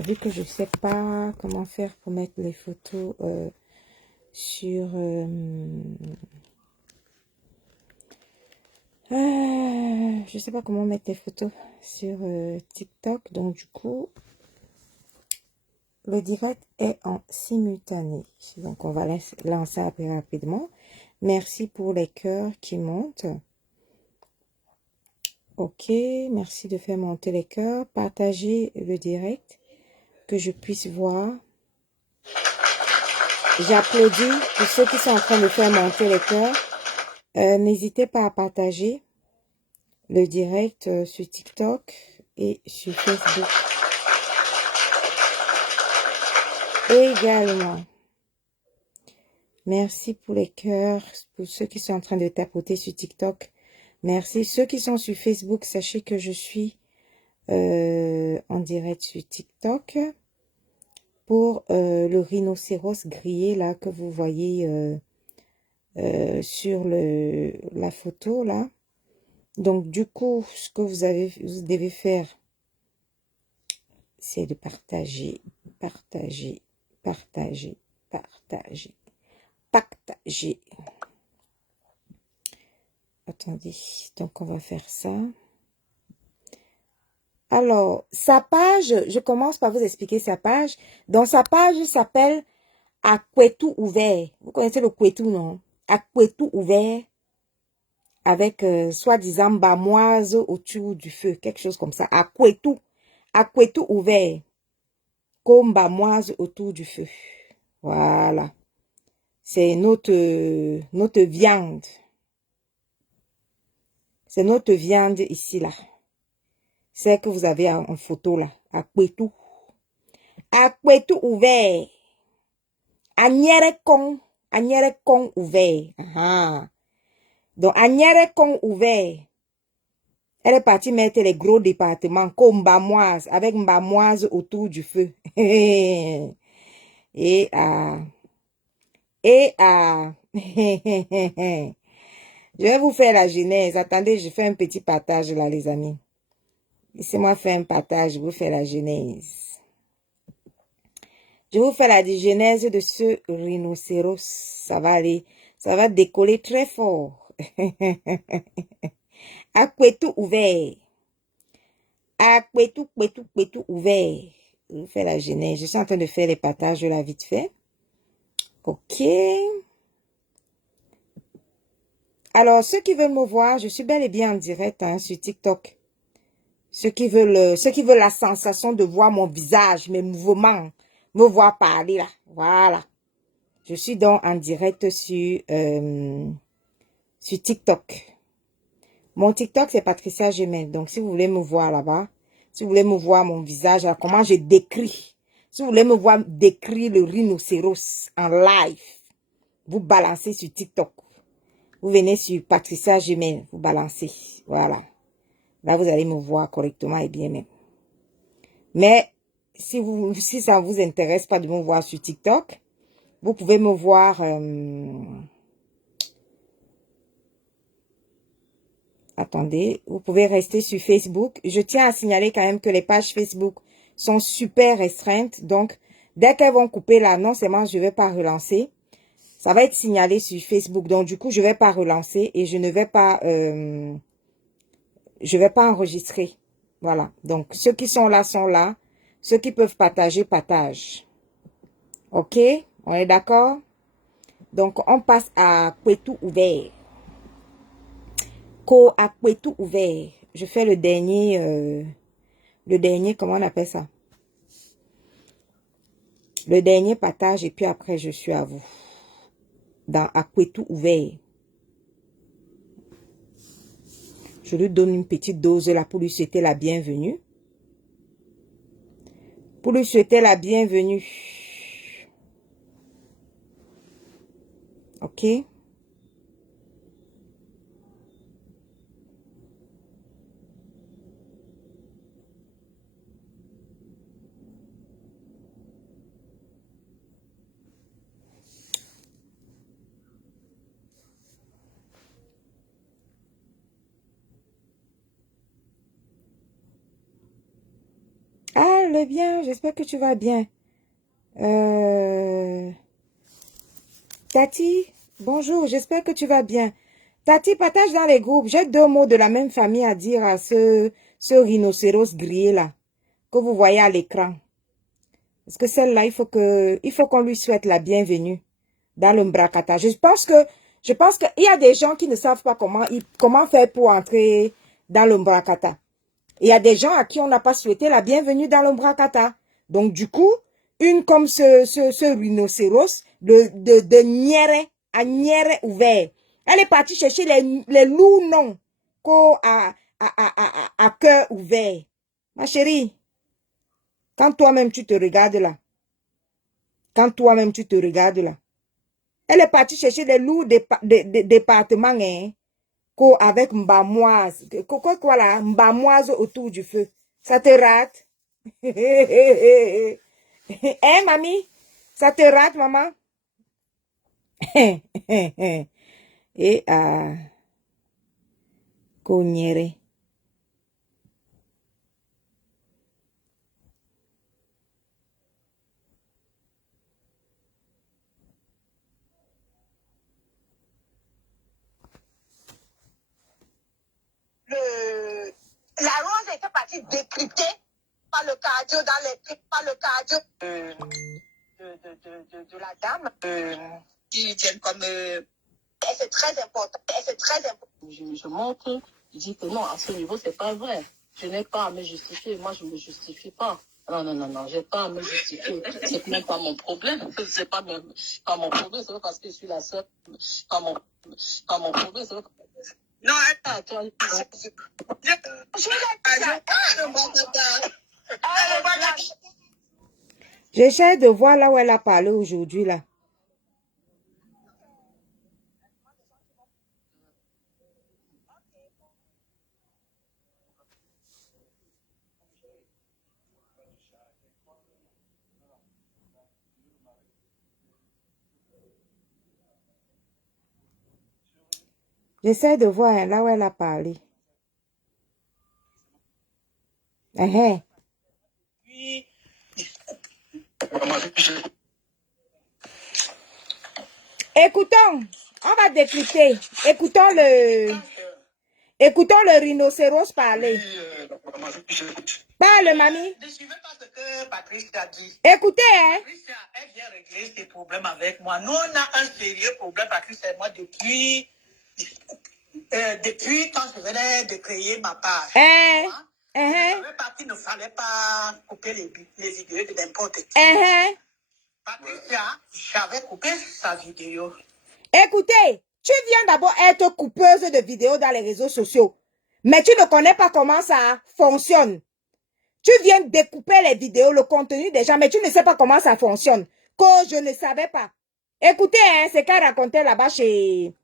Vu que je sais pas comment faire pour mettre les photos sur... je sais pas comment mettre les photos sur TikTok. Donc du coup, le direct est en simultané. Donc on va lancer assez rapidement. Merci pour les cœurs qui montent. Ok, merci de faire monter les cœurs. Partagez le direct, que je puisse voir. J'applaudis pour ceux qui sont en train de faire monter les cœurs. N'hésitez pas à partager le direct sur TikTok et sur Facebook. Également, merci pour les cœurs, pour ceux qui sont en train de tapoter sur TikTok. Merci. Ceux qui sont sur Facebook, sachez que je suis en direct sur TikTok pour le rhinocéros grillé là que vous voyez sur la photo là. Donc du coup, ce que vous devez faire, c'est de partager, partager, partager, partager, partager. Attendez, donc on va faire ça. Alors, sa page, je commence par vous expliquer sa page. Dans sa page, il s'appelle Akwetu ouvert. Vous connaissez le Kwetu, non? Akwetu ouvert avec soi-disant bamoise autour du feu, quelque chose comme ça. Akwetu ouvert, comme bamoise autour du feu. Voilà. C'est notre viande. C'est notre viande ici, là. C'est que vous avez en photo, là. Akwetu. Akwetu ouvert. Agnere con ouvert. Donc, Agnere con ouvert. Elle est partie mettre les gros départements comme Mbamoise, avec Mbamoise autour du feu. Et je vais vous faire la genèse. Attendez, je fais un petit partage là, les amis. Laissez-moi faire un partage, je vous fais la genèse. Je vous fais la genèse de ce rhinocéros. Ça va aller, ça va décoller très fort. Akwetu ouvert. Akwetu ouvert. Je vous fais la genèse. Je suis en train de faire les partages là vite fait. Ok. Alors, ceux qui veulent me voir, je suis bel et bien en direct sur TikTok. Ceux qui veulent la sensation de voir mon visage, mes mouvements, me voir parler là. Voilà. Je suis donc en direct sur TikTok. Mon TikTok, c'est Patricia Gemel. Donc, si vous voulez me voir là-bas, si vous voulez me voir mon visage, alors, comment je décris, si vous voulez me voir décrire le rhinocéros en live, vous balancez sur TikTok. Vous venez sur Patricia Gemel, vous balancez. Voilà. Là, vous allez me voir correctement et bien même. Mais, si ça ne vous intéresse pas de me voir sur TikTok, vous pouvez me voir... attendez, vous pouvez rester sur Facebook. Je tiens à signaler quand même que les pages Facebook sont super restreintes. Donc, dès qu'elles vont couper là, non seulement je ne vais pas relancer, ça va être signalé sur Facebook. Donc, du coup, je ne vais pas relancer et je ne vais pas... je vais pas enregistrer. Voilà. Donc, ceux qui sont là sont là. Ceux qui peuvent partager, partagent. OK? On est d'accord? Donc, on passe à Kwetu ouvert. À Kwetu ouvert. Je fais le dernier, comment on appelle ça? Le dernier partage et puis après, je suis à vous. Dans Akwetu ouvert. Je lui donne une petite dose là pour lui souhaiter la bienvenue. Pour lui souhaiter la bienvenue. OK? le bien. J'espère que tu vas bien. Tati, bonjour. J'espère que tu vas bien. Tati, partage dans les groupes. J'ai 2 mots de la même famille à dire à ce rhinocéros grillé là, que vous voyez à l'écran. Parce que celle-là, il faut qu'on lui souhaite la bienvenue dans le Mbrakata. Je pense qu'il y a des gens qui ne savent pas comment faire pour entrer dans le Mbrakata. Il y a des gens à qui on n'a pas souhaité la bienvenue dans le Mbrakata. Donc, du coup, une comme ce rhinocéros de Niéré, à Niéré ouvert. Elle est partie chercher les loups non à cœur ouvert. Ma chérie, quand toi-même tu te regardes là, elle est partie chercher des loups départements, hein, avec mbamoise, quoi là, mbamoise autour du feu. Ça te rate? Hein, mamie? Ça te rate, maman? Et à Cognere. La rose était partie décrypter par le cardio par le cardio de la dame qui tiennent comme et c'est très important. Je montre, je dis que non, à ce niveau, c'est pas vrai. Je n'ai pas à me justifier. Moi, je ne me justifie pas. Non, j'ai pas à me justifier. C'est même pas mon problème. C'est pas mon problème. C'est parce que je suis la seule. Pas mon problème. C'est non, toi. J'essaie de voir là où elle a parlé aujourd'hui là. J'essaie de voir là où elle a parlé. Écoutons, on va décrypter. Écoutons le rhinocéros parler. Parle, mamie. Ne suivez pas ce que Patrice a dit. Écoutez, hein. Patricia, elle vient régler ses problèmes avec moi. Nous, on a un sérieux problème, Patrice et moi, depuis quand je venais de créer ma page. Je ne savais pas qu'il ne fallait pas couper les vidéos de n'importe qui. Patricia, j'avais coupé sa vidéo. Écoutez, tu viens d'abord être coupeuse de vidéos dans les réseaux sociaux. Mais tu ne connais pas comment ça fonctionne. Tu viens découper les vidéos, le contenu des gens, mais tu ne sais pas comment ça fonctionne. Que je ne savais pas. Écoutez, hein, c'est qu'elle racontait là-bas chez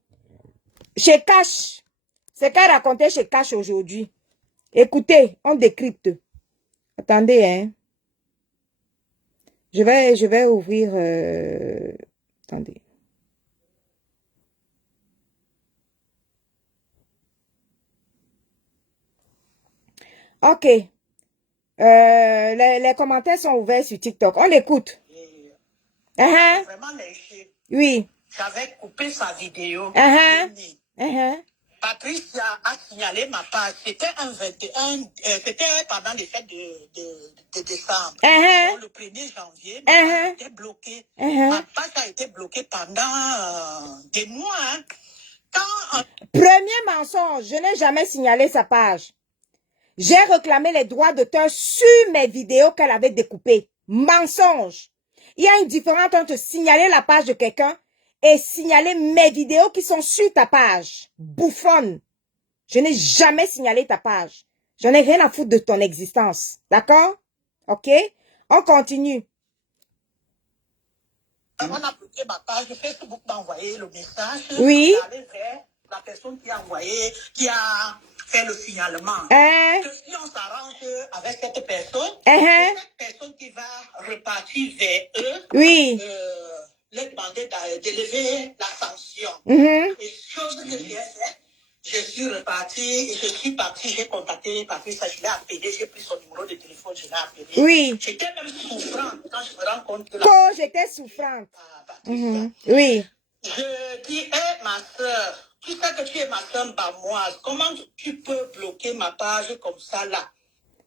Cash. C'est qu'elle racontait chez Cash aujourd'hui. Écoutez, on décrypte. Attendez, hein. Je vais ouvrir... Attendez. Ok. Les commentaires sont ouverts sur TikTok. On écoute. Vraiment léché. Oui. J'avais coupé sa vidéo. Patricia a signalé ma page. C'était c'était pendant les fêtes de décembre. Donc, le 1er janvier, ma page était bloquée. Ma page a été bloquée pendant des mois. Hein. Premier mensonge, je n'ai jamais signalé sa page. J'ai réclamé les droits d'auteur sur mes vidéos qu'elle avait découpées. Mensonge. Il y a une différence entre signaler la page de quelqu'un et signaler mes vidéos qui sont sur ta page. Bouffonne. Je n'ai jamais signalé ta page. J'en ai rien à foutre de ton existence. D'accord? Ok? On continue. On a bloqué ma page. Facebook m'a envoyé le message. Oui. La personne qui a envoyé, qui a fait le signalement. Que si on s'arrange avec cette personne, cette personne qui va repartir vers eux, oui. Leur demander d'élever la sanction. Et chose que j'ai faite, je suis repartie, et je suis partie, j'ai contacté Patricia, je l'ai appelé, j'ai pris son numéro de téléphone, je l'ai appelé. Oui. J'étais même souffrante quand je me rends compte que j'étais souffrante. Patricia. Oui. Je dis, hé, ma soeur, tu sais que tu es ma soeur bamoise, comment tu peux bloquer ma page comme ça là?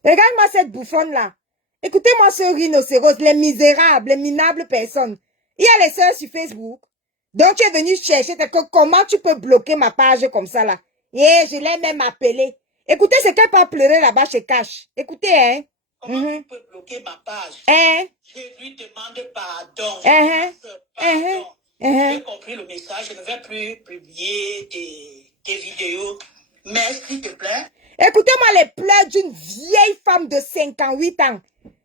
Regarde-moi cette bouffonne-là. Écoutez-moi ce rhinocéros, les misérables, les minables personnes. Il y a les sœurs sur Facebook. Donc tu es venu chercher comment tu peux bloquer ma page comme ça là. Et je l'ai même appelé. Écoutez ce qu'elle peut pleurer là-bas chez Cash. Écoutez, hein. Comment tu peux bloquer ma page? Je lui demande pardon. Pardon. J'ai compris le message. Je ne vais plus publier des vidéos. Mais s'il te plaît. Écoutez-moi les pleurs d'une vieille femme de 58 ans.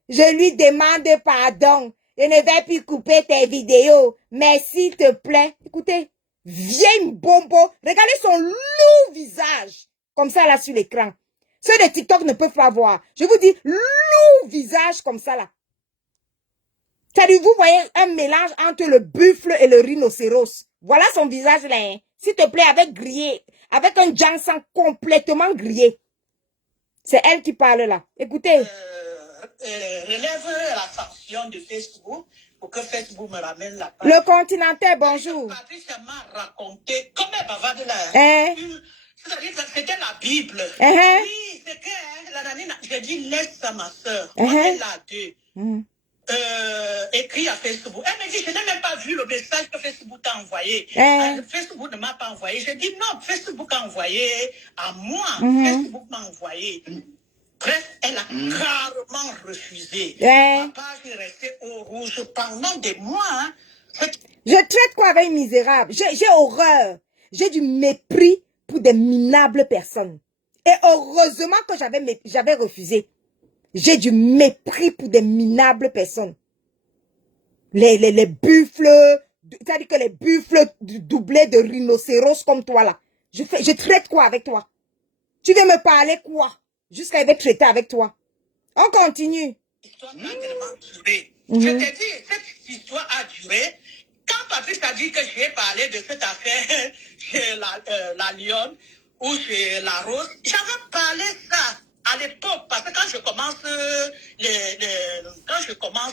Je lui demande pardon. Je ne vais plus couper tes vidéos. Mais s'il te plaît. Écoutez. Vieille bombo. Regardez son lourd visage. Comme ça là sur l'écran. Ceux de TikTok ne peuvent pas voir. Je vous dis, lourd visage comme ça là. C'est-à-dire, vous voyez un mélange entre le buffle et le rhinocéros. Voilà son visage là. Hein. S'il te plaît, avec grillé. Avec un jansan complètement grillé. C'est elle qui parle là. Écoutez. Relève la sanction de Facebook pour que Facebook me ramène la page. Le Continental, bonjour. Patricia m'a raconté, comme elle bavarde là. C'était la Bible. Oui, c'est que la nanine, j'ai dit, laisse ça ma soeur. On est là deux. Écrit à Facebook. Elle me dit, je n'ai même pas vu le message que Facebook t'a envoyé. Facebook ne m'a pas envoyé. Je dis, non, Facebook a envoyé à moi. Facebook m'a envoyé. Bref, elle a carrément refusé. Ma page est restée au rouge pendant des mois. Hein. Je traite quoi avec une misérable? J'ai horreur. J'ai du mépris pour des minables personnes. Et heureusement que j'avais refusé. J'ai du mépris pour des minables personnes. Les buffles, c'est-à-dire que les buffles doublés de rhinocéros comme toi là. Je traite quoi avec toi? Tu veux me parler quoi? Jusqu'à être traité avec toi. On continue. L'histoire a tellement duré. Je t'ai dit, cette histoire a duré. Quand Patrice a dit que j'ai parlé de cette affaire chez la Lyon ou chez la Rose, j'avais parlé ça à l'époque, parce que quand je commence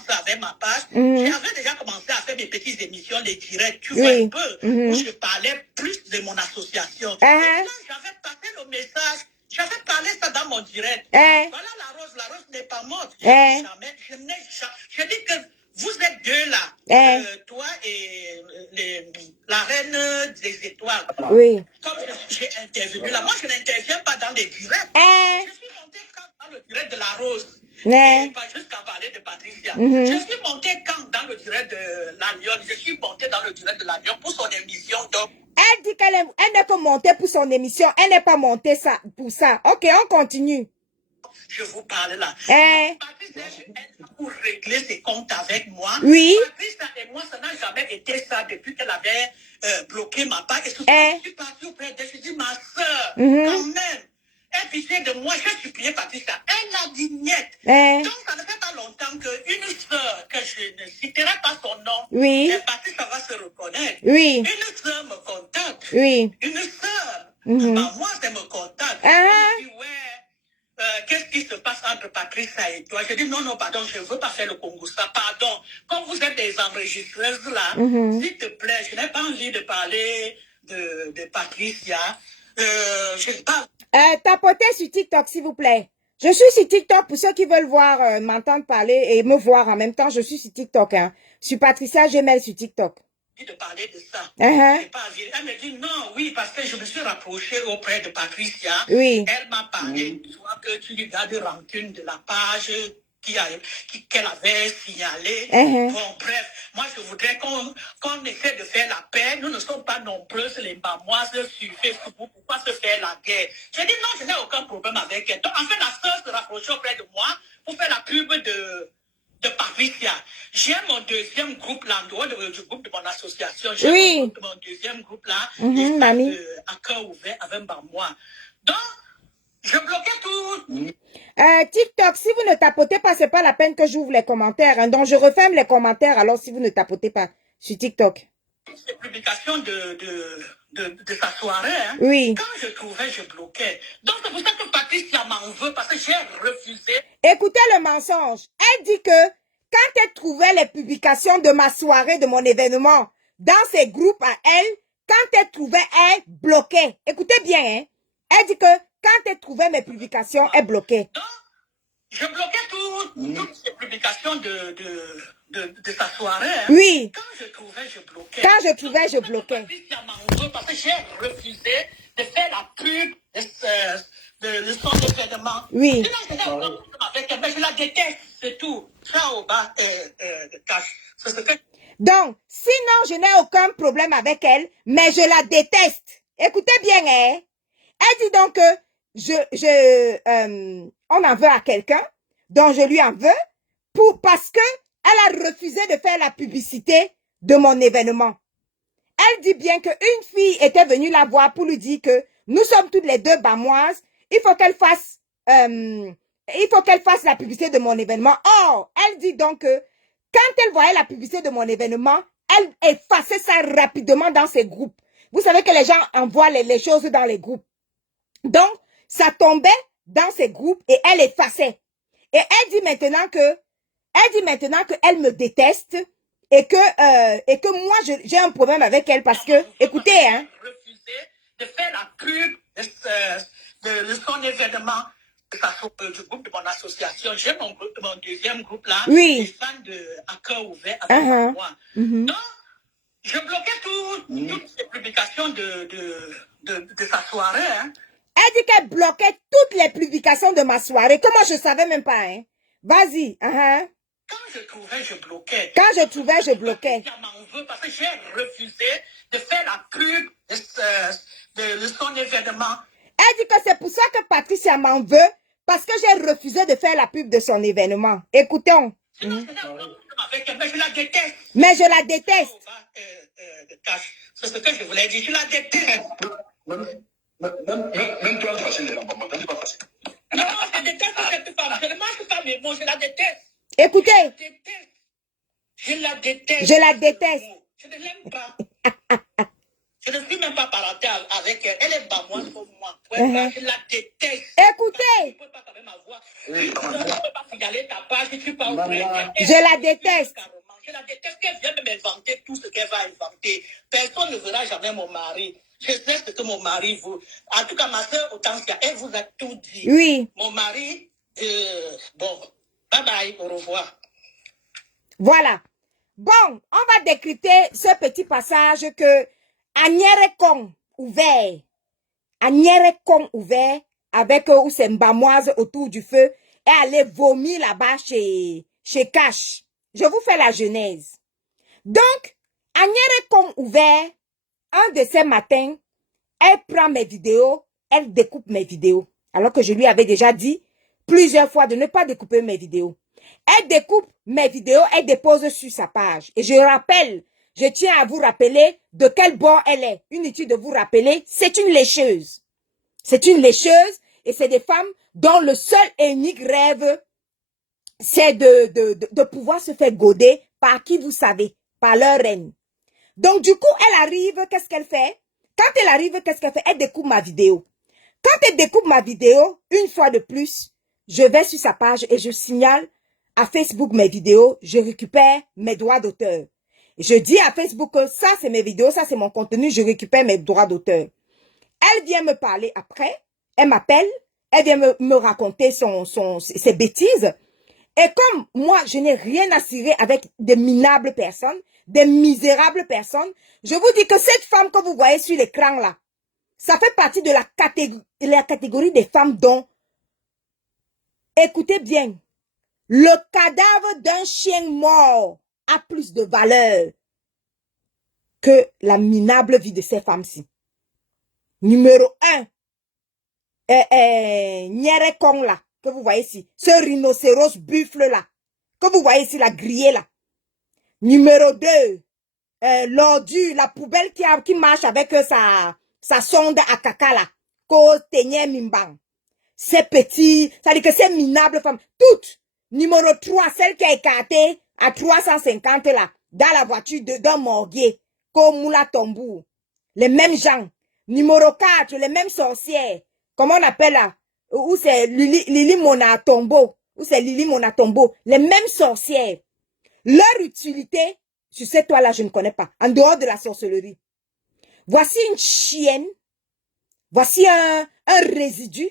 avec ma page, j'avais déjà commencé à faire mes petites émissions, les directs, tu vois un peu, où je parlais plus de mon association. Et là, j'avais passé le message, j'avais parlé ça dans mon direct. Voilà la Rose n'est pas morte. Je dis que vous êtes deux là, toi et la reine des étoiles. Oui. Comme j'ai intervenu là, moi je n'interviens pas dans les directs. Je suis montée dans le direct de la Rose. Et pas jusqu'à parler de Patricia. Je suis montée dans le direct de la Lyon. Je suis montée dans le direct de la Lyon pour son émission. Donc, elle dit qu'elle n'est pas montée pour son émission. Elle n'est pas montée pour ça. Ok, on continue. Je vous parle là. Patricia, elle a pour régler ses comptes avec moi. Oui. Patricia et moi, ça n'a jamais été ça depuis qu'elle avait bloqué ma page. Et surtout, je suis partie auprès d'elle. Je dis, ma soeur, quand même, elle pitié de moi. J'ai supplié Patricia. Elle a dit niet. Donc, ça ne fait pas longtemps qu'une soeur, que je ne citerai pas son nom, mais Patricia va se reconnaître. Une soeur me contacte. Une soeur, moi, elle me contacte. Elle dit, qu'est-ce qui se passe entre Patricia et toi? Je dis non, pardon, je ne veux pas faire le Congossa, pardon. Comme vous êtes des enregistreuses là, s'il te plaît, je n'ai pas envie de parler de Patricia. Je n'ai pas... Tapotez sur TikTok, s'il vous plaît. Je suis sur TikTok pour ceux qui veulent voir, m'entendre parler et me voir en même temps. Je suis sur TikTok, hein. Sur Patricia Gemel sur TikTok. De parler de ça. Elle me dit non, oui, parce que je me suis rapprochée auprès de Patricia. Elle m'a parlé, toi, que tu lui gardes rancune de la page qu'elle avait signalée. Bon, bref, moi je voudrais qu'on essaie de faire la paix. Nous ne sommes pas nombreuses les mamoises sur Facebook. Pourquoi se faire la guerre? Je dis non, je n'ai aucun problème avec elle. Donc en fait, la sœur se rapprochait auprès de moi pour faire la pub de Patricia. J'ai mon deuxième groupe là, en dehors du groupe de mon association. J'ai mon deuxième groupe là, à cœur ouvert avec moi. Donc, je bloquais tout. TikTok, si vous ne tapotez pas, c'est pas la peine que j'ouvre les commentaires. Hein. Donc, je referme les commentaires alors si vous ne tapotez pas sur TikTok. Ces publications de sa soirée, hein, oui. Quand je trouvais, je bloquais. Donc c'est pour ça que Patricia m'en veut, parce que j'ai refusé. Écoutez le mensonge. Elle dit que quand elle trouvait les publications de ma soirée, de mon événement, dans ses groupes à elle, quand elle trouvait, elle bloquait. Écoutez bien, hein. Elle dit que quand elle trouvait mes publications, elle bloquait. Donc, je bloquais toutes ces publications de sa soirée. Hein. Oui. Quand je trouvais, je bloquais. Quand je trouvais, je bloquais. Parce que j'ai refusé de faire la pub de son événement. Oui. Mais je la déteste, c'est tout. Ça au bas de cash. C'est ce que... Donc, sinon, je n'ai aucun problème avec elle, mais je la déteste. Écoutez bien, hein. Elle dit donc que on en veut à quelqu'un, dont je lui en veux, parce que elle a refusé de faire la publicité de mon événement. Elle dit bien qu'une fille était venue la voir pour lui dire que nous sommes toutes les deux bamoises, il faut qu'elle fasse la publicité de mon événement. Or, elle dit donc que quand elle voyait la publicité de mon événement, elle effaçait ça rapidement dans ses groupes. Vous savez que les gens envoient les choses dans les groupes. Donc, ça tombait dans ses groupes et elle effaçait. Et elle dit maintenant qu'elle me déteste et que moi, j'ai un problème avec elle parce que, écoutez, hein. Refusé de faire la pub de son événement. Du groupe de mon association, j'ai mon deuxième groupe là, oui. Les fans de À cœur ouvert avec moi. Donc, je bloquais toutes ces publications de sa soirée. Hein. Elle dit qu'elle bloquait toutes les publications de ma soirée. Comment je savais même pas, hein? Vas-y. Quand je trouvais, je bloquais. Quand je trouvais, je bloquais. Ça m'en veut parce que j'ai refusé de faire la pub de son événement. Elle dit que c'est pour ça que Patricia m'en veut, parce que j'ai refusé de faire la pub de son événement. Écoutons. Mais je la déteste. Mais je la déteste. C'est ce que je voulais dire. Je la déteste. Même toi, c'est facile, c'est pas facile. Non, je déteste cette femme. Je ne mange pas mes mots, je la déteste. Écoutez. Je la déteste. Je la déteste. Je ne l'aime pas. Je ne suis même pas parenté avec elle. Elle est bamoise comme moi. Je la déteste. Écoutez. Tu ne peux pas quand même avoir. Tu ne peux pas signaler ta page. Tu parles au Je la déteste. Je la déteste. Qu'elle vient de m'inventer tout ce qu'elle va inventer. Personne ne verra jamais mon mari. Je sais ce que mon mari vous... En tout cas, ma soeur Hortensia, elle vous a tout dit. Oui. Mon mari, bon, bye bye, au revoir. Voilà. Bon, on va décrypter ce petit passage que Agnere Kong ouvert. Agnere Kong ouvert avec ses bamoises autour du feu et aller vomir là-bas chez Cash. Je vous fais la genèse. Donc, Agnere Kong ouvert, un de ces matins, elle prend mes vidéos, elle découpe mes vidéos. Alors que je lui avais déjà dit plusieurs fois de ne pas découper mes vidéos. Elle découpe mes vidéos, elle dépose sur sa page. Et je tiens à vous rappeler de quel bord elle est. Inutile de vous rappeler, c'est une lécheuse. C'est une lécheuse et c'est des femmes dont le seul et unique rêve, c'est de pouvoir se faire goder par qui vous savez, par leur reine. Donc du coup, elle arrive, qu'est-ce qu'elle fait? Quand elle arrive, qu'est-ce qu'elle fait? Elle découpe ma vidéo. Quand elle découpe ma vidéo, une fois de plus, je vais sur sa page et je signale à Facebook mes vidéos, je récupère mes droits d'auteur. Je dis à Facebook que ça c'est mes vidéos, ça c'est mon contenu, je récupère mes droits d'auteur. Elle vient me parler après, elle m'appelle, elle vient me raconter ses bêtises. Et comme moi, je n'ai rien à cirer avec des minables personnes, des misérables personnes, je vous dis que cette femme que vous voyez sur l'écran là, ça fait partie de la catégorie des femmes dont, écoutez bien, le cadavre d'un chien mort a plus de valeur que la minable vie de ces femmes-ci. Numéro 1, Nyere Kong là, que vous voyez ici, ce rhinocéros buffle là, que vous voyez ici, la grillée là. Numéro 2, l'ordure, la poubelle qui marche avec sa sonde à caca là, ko tenye mimbang. Ces petits, ça dit que ces minables femmes, toutes. Numéro 3, celle qui a écarté à 350 là, dans la voiture d'un morguier, comme Moula Tombou. Les mêmes gens. Numéro 4, les mêmes sorcières. Comment on appelle là? Ou c'est Lili Monatombo. Ou c'est Lili Monatombo. Les mêmes sorcières. Leur utilité, sur cette toile-là, je ne connais pas. En dehors de la sorcellerie. Voici une chienne. Voici un résidu.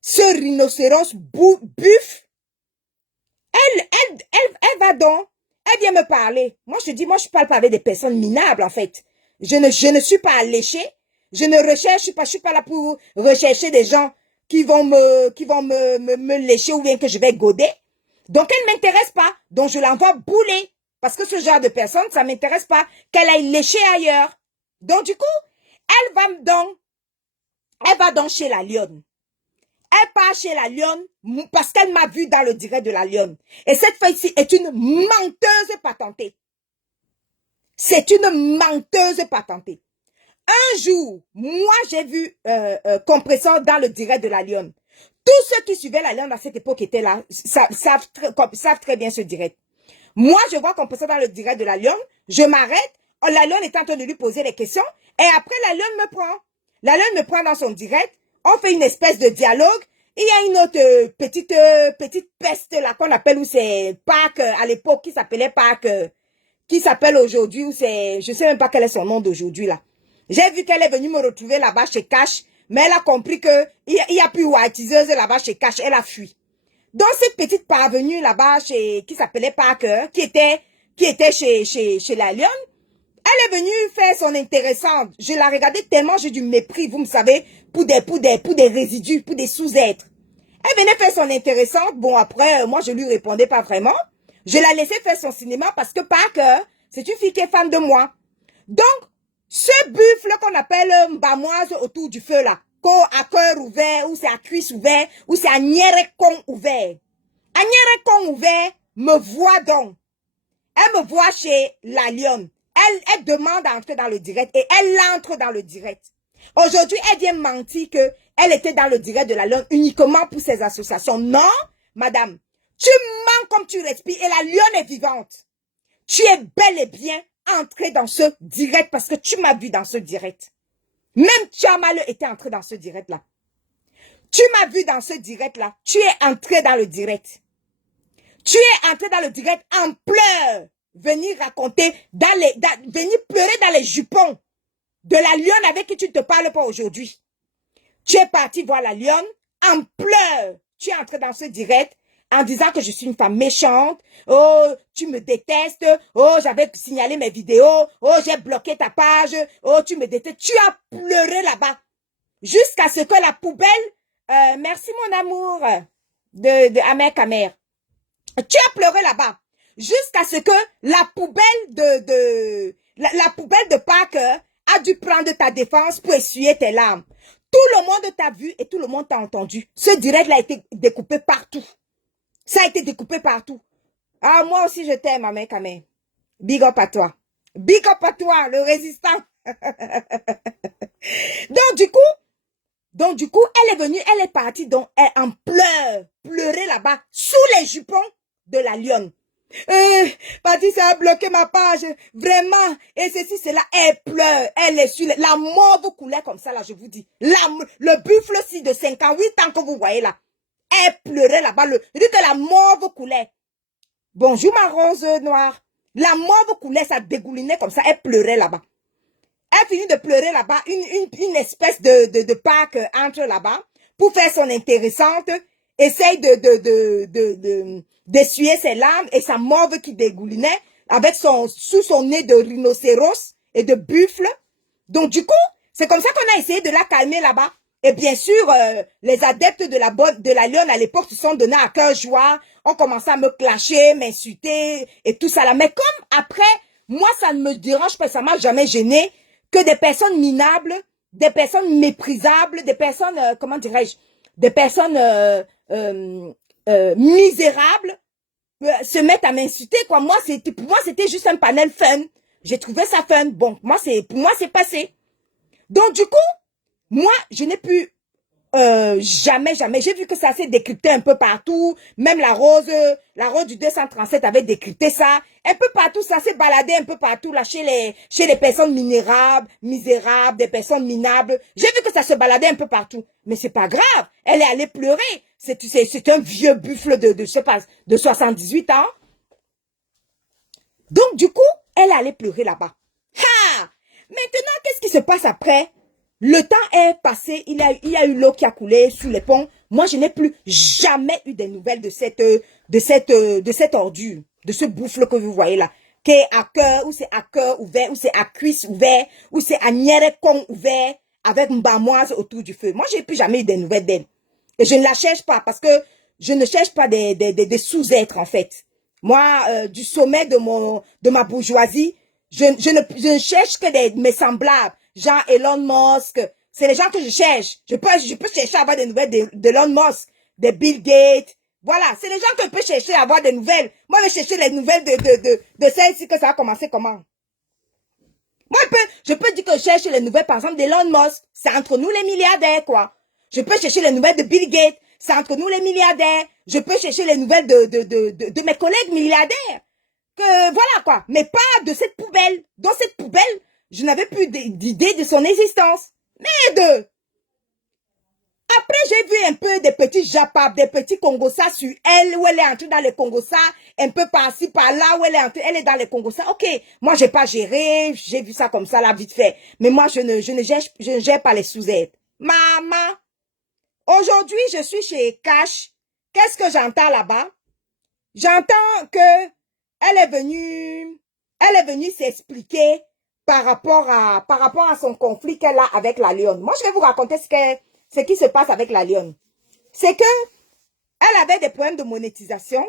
Ce rhinocéros buff. Elle va donc. Elle vient me parler. Moi, je dis, moi, je parle pas avec des personnes minables, en fait. Je ne suis pas alléchée. Je suis pas là pour rechercher des gens qui vont me lécher ou bien que je vais goder. Donc, elle m'intéresse pas. Donc, je l'envoie bouler. Parce que ce genre de personne, ça m'intéresse pas. Qu'elle aille lécher ailleurs. Donc, du coup, elle va donc chez la lionne. Elle part chez la lionne parce qu'elle m'a vu dans le direct de la lionne. Et cette fille-ci est une menteuse patentée. C'est une menteuse patentée. Un jour, moi, j'ai vu Compresseur dans le direct de la lionne. Tous ceux qui suivaient la lionne à cette époque étaient là, savent très bien ce direct. Moi, je vois Compresseur dans le direct de la lionne, je m'arrête, la lionne est en train de lui poser des questions, et après, la lionne me prend. La lionne me prend dans son direct, on fait une espèce de dialogue. Il y a une autre petite peste là qu'on appelle, où c'est Pâques, à l'époque, qui s'appelait Pâques, qui s'appelle aujourd'hui, où c'est, je sais même pas quel est son nom d'aujourd'hui là. J'ai vu qu'elle est venue me retrouver là-bas chez Cash, mais elle a compris que il y a plus whiteiseuse là-bas chez Cash, elle a fui. Donc cette petite parvenue là-bas qui s'appelait Parker, qui était chez la lionne, elle est venue faire son intéressante. Je la regardais tellement, j'ai du mépris, vous me savez, pour des résidus, pour des sous-êtres. Elle venait faire son intéressante. Bon, après, moi, je lui répondais pas vraiment. Je la laissais faire son cinéma parce que Parker, c'est une fille qui est fan de moi. Donc, ce buffle qu'on appelle Mbamoise autour du feu là, à cœur ouvert, ou c'est à cuisse ouvert, ou c'est à niérekon ouvert. À niérekon ouvert, me voit donc. Elle me voit chez la lionne. Elle demande à entrer dans le direct et elle entre dans le direct. Aujourd'hui, elle vient mentir qu'elle était dans le direct de la lionne uniquement pour ses associations. Non, madame, tu mens comme tu respires et la lionne est vivante. Tu es bel et bien entrée dans ce direct parce que tu m'as vu dans ce direct. Même Tchamale était entré dans ce direct-là. Tu m'as vu dans ce direct-là. Tu es entré dans le direct. Tu es entré dans le direct en pleurs. Venir raconter, venir pleurer dans les jupons de la lionne avec qui tu ne te parles pas aujourd'hui. Tu es parti voir la lionne en pleurs. Tu es entré dans ce direct en disant que je suis une femme méchante. Oh, tu me détestes. Oh, j'avais signalé mes vidéos. Oh, j'ai bloqué ta page. Oh, tu me détestes. Tu as pleuré là-bas. Jusqu'à ce que la poubelle, merci mon amour, de Amer Kamer. Tu as pleuré là-bas. Jusqu'à ce que la poubelle la poubelle de Parker a dû prendre ta défense pour essuyer tes larmes. Tout le monde t'a vu et tout le monde t'a entendu. Ce direct-là a été découpé partout. Ça a été découpé partout. Ah, moi aussi je t'aime, ma mère Kamé. Big up à toi. Big up à toi, le résistant. Donc du coup, elle est venue, elle est partie donc en pleurer là-bas, sous les jupons de la lionne. Patty, ça a bloqué ma page, vraiment, et ceci, cela, elle pleure, elle est sur la mauve couleur comme ça, là, je vous dis, le buffle-ci de 58 ans que vous voyez là, elle pleurait là-bas, je dis que la mauve couleur, bonjour ma rose noire, la mauve couleur, ça dégoulinait comme ça, elle pleurait là-bas, elle finit de pleurer là-bas, une espèce de Pâques entre là-bas, pour faire son intéressante, essaye d'essuyer ses larmes et sa mauve qui dégoulinait avec sous son nez de rhinocéros et de buffle. Donc du coup, c'est comme ça qu'on a essayé de la calmer là-bas. Et bien sûr, les adeptes de la lionne à l'époque se sont donnés à cœur joie, ont commencé à me clasher, m'insulter et tout ça là. Mais comme après, moi ça ne me dérange pas, ça m'a jamais gêné que des personnes minables, des personnes méprisables, des personnes, comment dirais-je, des personnes misérables se mettent à m'insulter, quoi. Pour moi, c'était juste un panel fun. J'ai trouvé ça fun. Bon, pour moi, c'est passé. Donc, du coup, moi, je n'ai plus Jamais, jamais. J'ai vu que ça s'est décrypté un peu partout. Même la rose du 237 avait décrypté ça. Un peu partout, ça s'est baladé un peu partout là chez les personnes misérables, des personnes minables. J'ai vu que ça se baladait un peu partout. Mais c'est pas grave. Elle est allée pleurer. C'est un vieux buffle de je sais pas, de 78 ans. Donc, du coup, elle est allée pleurer là-bas. Ha! Maintenant, qu'est-ce qui se passe après? Le temps est passé, il y a eu l'eau qui a coulé sous les ponts. Moi, je n'ai plus jamais eu des nouvelles de cette ordure, de ce bouffle que vous voyez là. Qui est à cœur, ou c'est à cœur ouvert, ou c'est à cuisse ouvert, ou c'est à niérekon ouvert, avec une bamoise autour du feu. Moi, j'ai plus jamais eu des nouvelles d'elle. Et je ne la cherche pas, parce que je ne cherche pas des sous-êtres, en fait. Moi, du sommet de ma bourgeoisie, je ne cherche que mes semblables. Genre Elon Musk, c'est les gens que je cherche. Je peux chercher à avoir des nouvelles d'Elon Musk, de Bill Gates. Voilà, c'est les gens que je peux chercher à avoir des nouvelles. Moi, je vais chercher les nouvelles de celle-ci que ça a commencé comment. Moi, je peux dire que je cherche les nouvelles, par exemple, d'Elon Musk. C'est entre nous les milliardaires, quoi. Je peux chercher les nouvelles de Bill Gates. C'est entre nous les milliardaires. Je peux chercher les nouvelles de mes collègues milliardaires. Que, voilà, quoi. Mais pas de cette poubelle. Dans cette poubelle, je n'avais plus d'idée de son existence. Merde! Après, j'ai vu un peu des petits japap, des petits Congossas sur elle, où elle est entrée dans les Congossas, un peu par-ci, par-là, où elle est entrée, elle est dans les Congossas. Ok, moi, j'ai pas géré, j'ai vu ça comme ça, là, vite fait. Mais moi, je ne gère pas les sous-aides. Maman, aujourd'hui, je suis chez Cash. Qu'est-ce que j'entends là-bas? J'entends que elle est venue s'expliquer par rapport à son conflit qu'elle a avec la lionne. Moi, je vais vous raconter ce qui se passe avec la lionne. C'est que elle avait des problèmes de monétisation.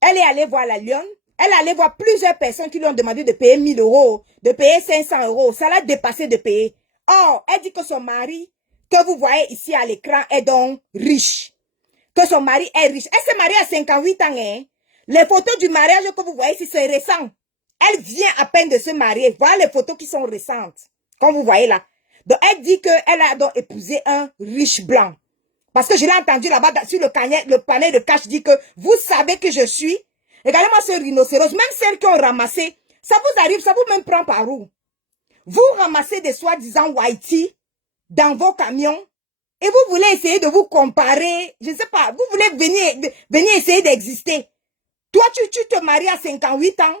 Elle est allée voir la lionne. Elle est allée voir plusieurs personnes qui lui ont demandé de payer 1000 €, de payer 500 €. Ça l'a dépassé de payer. Or, elle dit que son mari, que vous voyez ici à l'écran, est donc riche. Que son mari est riche. Elle s'est mariée à 58 ans, hein. Les photos du mariage que vous voyez ici, c'est récent. Elle vient à peine de se marier. Voilà les photos qui sont récentes. Comme vous voyez là. Donc, elle dit qu'elle a donc épousé un riche blanc. Parce que je l'ai entendu là-bas sur le panel de Cash dit que vous savez que je suis. Regardez-moi ce rhinocéros. Même celles qui ont ramassé, ça vous arrive, ça vous même prend par où? Vous ramassez des soi-disant whitey dans vos camions et vous voulez essayer de vous comparer. Je ne sais pas, vous voulez venir essayer d'exister. Toi, tu te maries à 58 ans.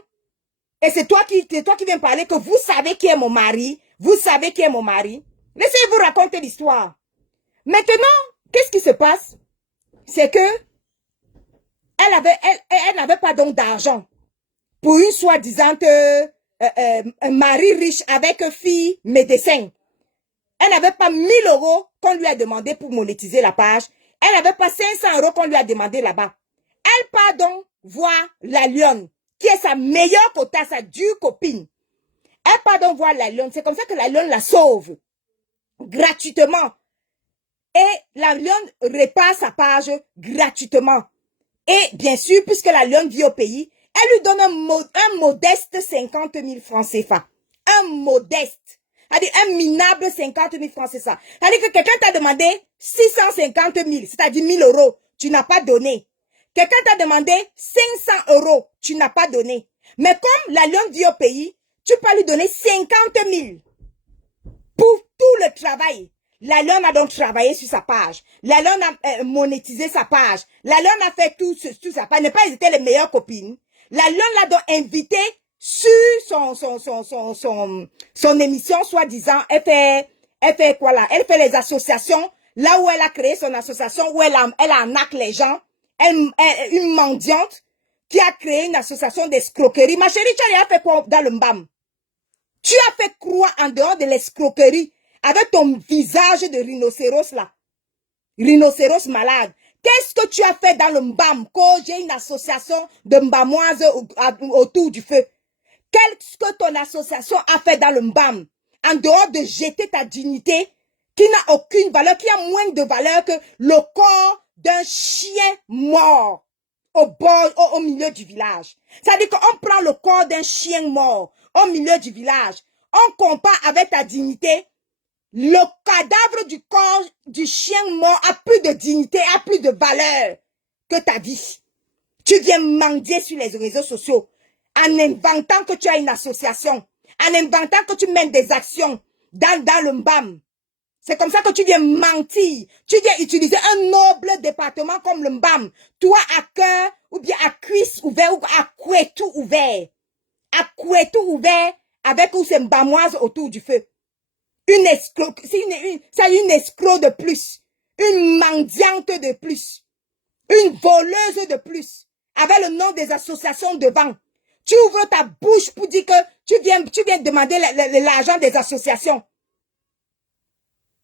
Et c'est toi qui viens parler que vous savez qui est mon mari. Vous savez qui est mon mari. Laissez-vous raconter l'histoire. Maintenant, qu'est-ce qui se passe? C'est que elle n'avait pas donc d'argent pour une soi-disant un mari riche avec fille médecin. Elle n'avait pas 1000 € qu'on lui a demandé pour monétiser la page. Elle n'avait pas 500 € qu'on lui a demandé là-bas. Elle part donc voir la lionne, qui est sa meilleure cota, sa dure copine. Elle part donc voir la lionne. C'est comme ça que la lionne la sauve. Gratuitement. Et la lionne répare sa page gratuitement. Et bien sûr, puisque la lionne vit au pays, elle lui donne un modeste 50 000 francs CFA. Un modeste. C'est-à-dire un minable 50 000 francs CFA. C'est-à-dire que quelqu'un t'a demandé 650 000, c'est-à-dire 1000 €. Tu n'as pas donné. Quelqu'un t'a demandé 500 €. Tu n'as pas donné. Mais comme la lionne vit au pays, tu peux lui donner 50 000 pour tout le travail. La lionne a donc travaillé sur sa page. La lionne a monétisé sa page. La lionne a fait tout sa page. N'est pas hésité les meilleures copines. La lionne l'a donc invité sur son émission, soi-disant. Elle fait quoi là? Elle fait les associations. Là où elle a créé son association, où elle arnaque les gens. Une mendiante qui a créé une association d'escroquerie. Ma chérie, tu as fait quoi dans le mbam? Tu as fait croire en dehors de l'escroquerie avec ton visage de rhinocéros là. Rhinocéros malade. Qu'est-ce que tu as fait dans le mbam? Quand j'ai une association de mbamoises autour du feu. Qu'est-ce que ton association a fait dans le mbam? En dehors de jeter ta dignité qui n'a aucune valeur, qui a moins de valeur que le corps d'un chien mort au milieu du village. C'est-à-dire qu'on prend le corps d'un chien mort au milieu du village. On compare avec ta dignité. Le cadavre du corps du chien mort a plus de dignité, a plus de valeur que ta vie. Tu viens mendier sur les réseaux sociaux en inventant que tu as une association, en inventant que tu mènes des actions dans le MBAM. C'est comme ça que tu viens mentir. Tu viens utiliser un noble département comme le MBAM. Toi à cœur, ou bien à cuisse ouvert, ou à couetou ouvert. À couetou ouvert, avec ou c'est mbamoise autour du feu. Une escroc, c'est une escroc de plus. Une mendiante de plus. Une voleuse de plus. Avec le nom des associations devant. Tu ouvres ta bouche pour dire que tu viens demander l'argent des associations.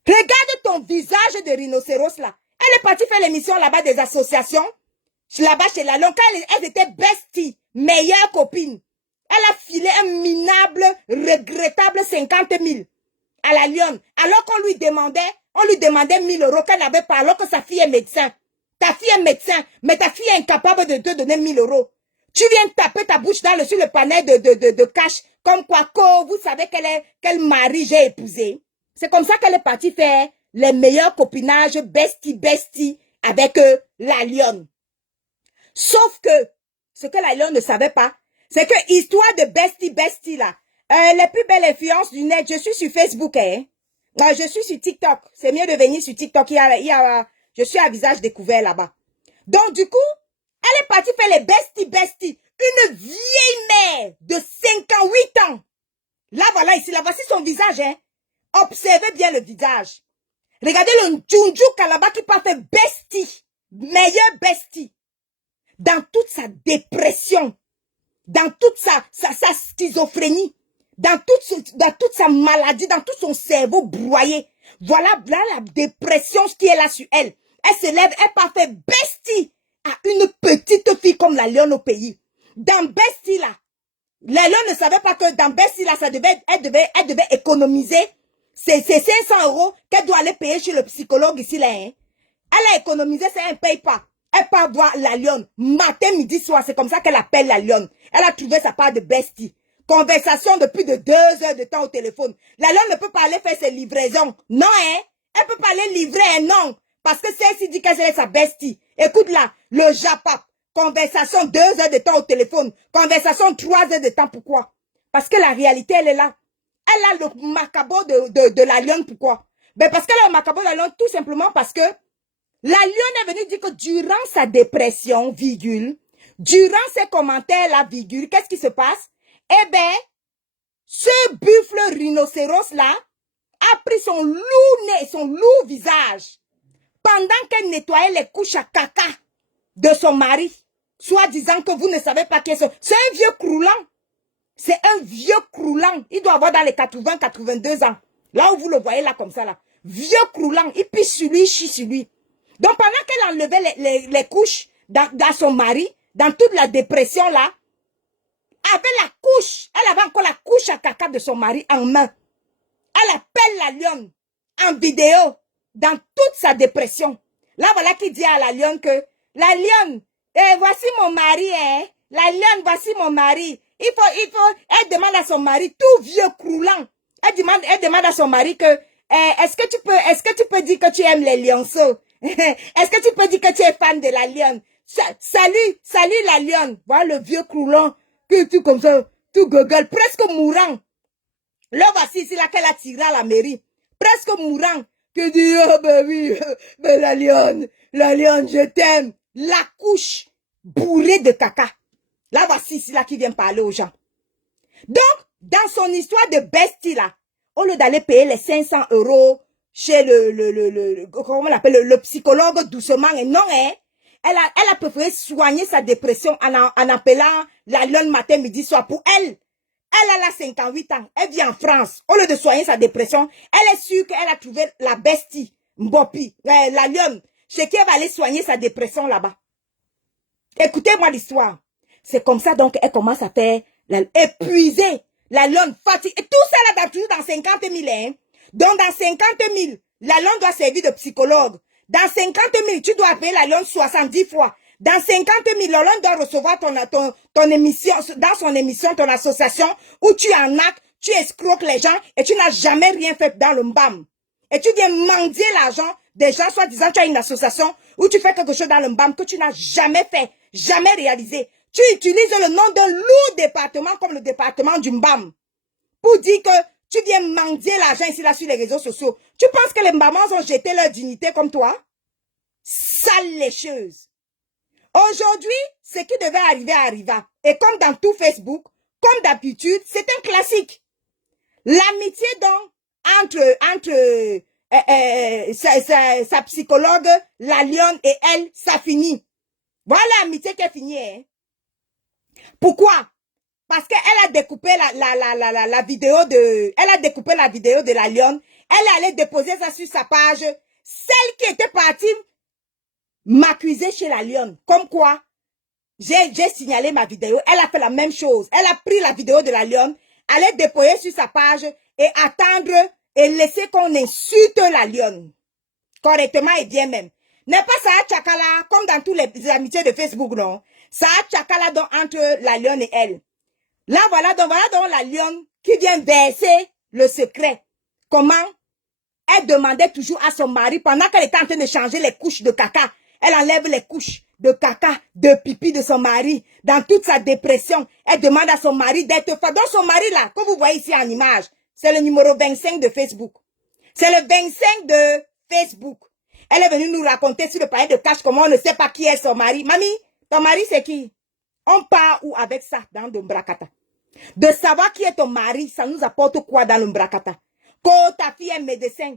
Regarde ton visage de rhinocéros là. Elle est partie faire l'émission là-bas des associations. Là-bas chez la Longue. Elles étaient besties. Meilleures copines. Elle a filé un minable, regrettable 50 000 à la Lionne. Alors qu'on lui demandait 1 000 € qu'elle n'avait pas, alors que sa fille est médecin. Ta fille est médecin, mais ta fille est incapable de te donner 1 000 €. Tu viens taper ta bouche sur le panel de cash, comme quoi, vous savez quel mari j'ai épousé. C'est comme ça qu'elle est partie faire les meilleurs copinages bestie avec la Lionne. Sauf que, ce que la Lionne ne savait pas, c'est que histoire de bestie là, les plus belles influences du net, je suis sur Facebook, hein. Je suis sur TikTok. C'est mieux de venir sur TikTok. Je suis à visage découvert là-bas. Donc, du coup, elle est partie faire les besties. Une vieille mère de 58 ans. Là, voilà, ici, là, voici son visage, hein. Observez bien le visage. Regardez le Njunju Kalaba qui part faire bestie. Meilleure bestie. Dans toute sa dépression. Dans toute sa schizophrénie. Dans toute sa maladie, dans tout son cerveau broyé. Voilà la dépression qui est là sur elle. Elle se lève, elle part faire bestie à une petite fille comme la Lionne au pays. Dans bestie là, la Lionne ne savait pas que dans bestie là, elle devait économiser ces 500 € qu'elle doit aller payer chez le psychologue ici là. Hein. Elle a économisé, ça elle ne paye pas. Elle part voir la Lionne. Matin, midi, soir, c'est comme ça qu'elle appelle la Lionne. Elle a trouvé sa part de bestie. Conversation de plus de 2 heures de temps au téléphone. La Lionne ne peut pas aller faire ses livraisons. Non, hein. Elle peut pas aller livrer un non. Parce que celle-ci dit qu'elle est sa bestie. Écoute là, le Japap. Conversation 2 heures de temps au téléphone. Conversation 3 heures de temps. Pourquoi? Parce que la réalité, elle est là. Elle a le macabre de la Lionne. Pourquoi? Ben parce qu'elle a le macabre de la Lionne tout simplement parce que la Lionne est venue dire que durant sa dépression, durant ses commentaires, qu'est-ce qui se passe? Eh ben, ce buffle rhinocéros-là a pris son lourd nez, son lourd visage, pendant qu'elle nettoyait les couches à caca de son mari, soit disant que vous ne savez pas qui est ce... C'est un vieux croulant. C'est un vieux croulant. Il doit avoir dans les 80, 82 ans. Là où vous le voyez là, comme ça, là. Vieux croulant. Il pisse sur lui, il chie sur lui. Donc, pendant qu'elle enlevait les couches dans son mari, dans toute la dépression, là, avec la couche, elle avait encore la couche à caca de son mari en main. Elle appelle la Lionne en vidéo dans toute sa dépression. Là, voilà qui dit à la Lionne que, la Lionne, voici mon mari, hein. La Lionne, voici mon mari. Elle demande à son mari, tout vieux croulant. Elle demande à son mari que, est-ce que tu peux dire que tu aimes les lionceaux? Est-ce que tu peux dire que tu es fan de la Lionne? Salut la Lionne. Voilà le vieux croulant. Que tout comme ça, tout gogol, presque mourant. Là, voici ici, là, qu'elle a tiré à la mairie. Presque mourant. Que dit, oh, ben oui, ben la Lionne, je t'aime. La couche bourrée de caca. Là, voici ici, là, qui vient parler aux gens. Donc, dans son histoire de bestie, là, au lieu d'aller payer les 500 € chez comment on l'appelle, le psychologue doucement, et non, hein, elle a préféré soigner sa dépression en appelant la Lionne matin, midi, soir. Pour elle, elle a 58 ans. Elle vit en France. Au lieu de soigner sa dépression, elle est sûre qu'elle a trouvé la bestie, Mbopi, la Lionne, chez qui elle va aller soigner sa dépression là-bas. Écoutez-moi l'histoire. C'est comme ça, donc, elle commence à faire épuiser la Lionne, fatiguée. Et tout ça là, toujours dans 50 000, hein. Donc, dans 50 000, la Lionne doit servir de psychologue. Dans 50 000, tu dois payer la Lionne 70 fois. Dans 50 000, la Lionne doit recevoir ton émission, dans son émission, ton association, où tu arnaques, tu escroques les gens et tu n'as jamais rien fait dans le MBAM. et tu viens mendier l'argent des gens, soit disant tu as une association où tu fais quelque chose dans le mbam que tu n'as jamais fait, jamais réalisé. Tu utilises le nom d'un lourd département comme le département du mbam pour dire que tu viens mendier l'argent ici là sur les réseaux sociaux. Tu penses que les mbamans ont jeté leur dignité comme toi? Sale lécheuse. Aujourd'hui, ce qui devait arriver arriva. Et comme dans tout Facebook, comme d'habitude, c'est un classique. L'amitié donc entre sa psychologue, la lionne et elle, ça finit. Voilà l'amitié qui est finie. Hein. Pourquoi? Parce qu'elle a découpé la vidéo de... Elle a découpé la vidéo de la lionne. Elle allait déposer ça sur sa page. Celle qui était partie m'accuser chez la lionne. Comme quoi, j'ai signalé ma vidéo. Elle a fait la même chose. Elle a pris la vidéo de la lionne, allait déposer sur sa page et attendre et laisser qu'on insulte la lionne. Correctement et bien même. N'est pas ça tchakala, comme dans tous les amitiés de Facebook, non? Ça tchakala donc entre la lionne et elle. Là, voilà donc la lionne qui vient verser le secret. Comment? Elle demandait toujours à son mari, pendant qu'elle était en train de changer les couches de caca, elle enlève les couches de caca, de pipi de son mari. Dans toute sa dépression, elle demande à son mari d'être fort. Donc son mari là, que vous voyez ici en image, c'est le numéro 25 de Facebook. C'est le 25 de Facebook. Elle est venue nous raconter sur le panier de cash comment on ne sait pas qui est son mari. Mamie, ton mari c'est qui? On part où avec ça dans le Mbrakata? De savoir qui est ton mari, ça nous apporte quoi dans le Mbrakata? Que ta fille est médecin.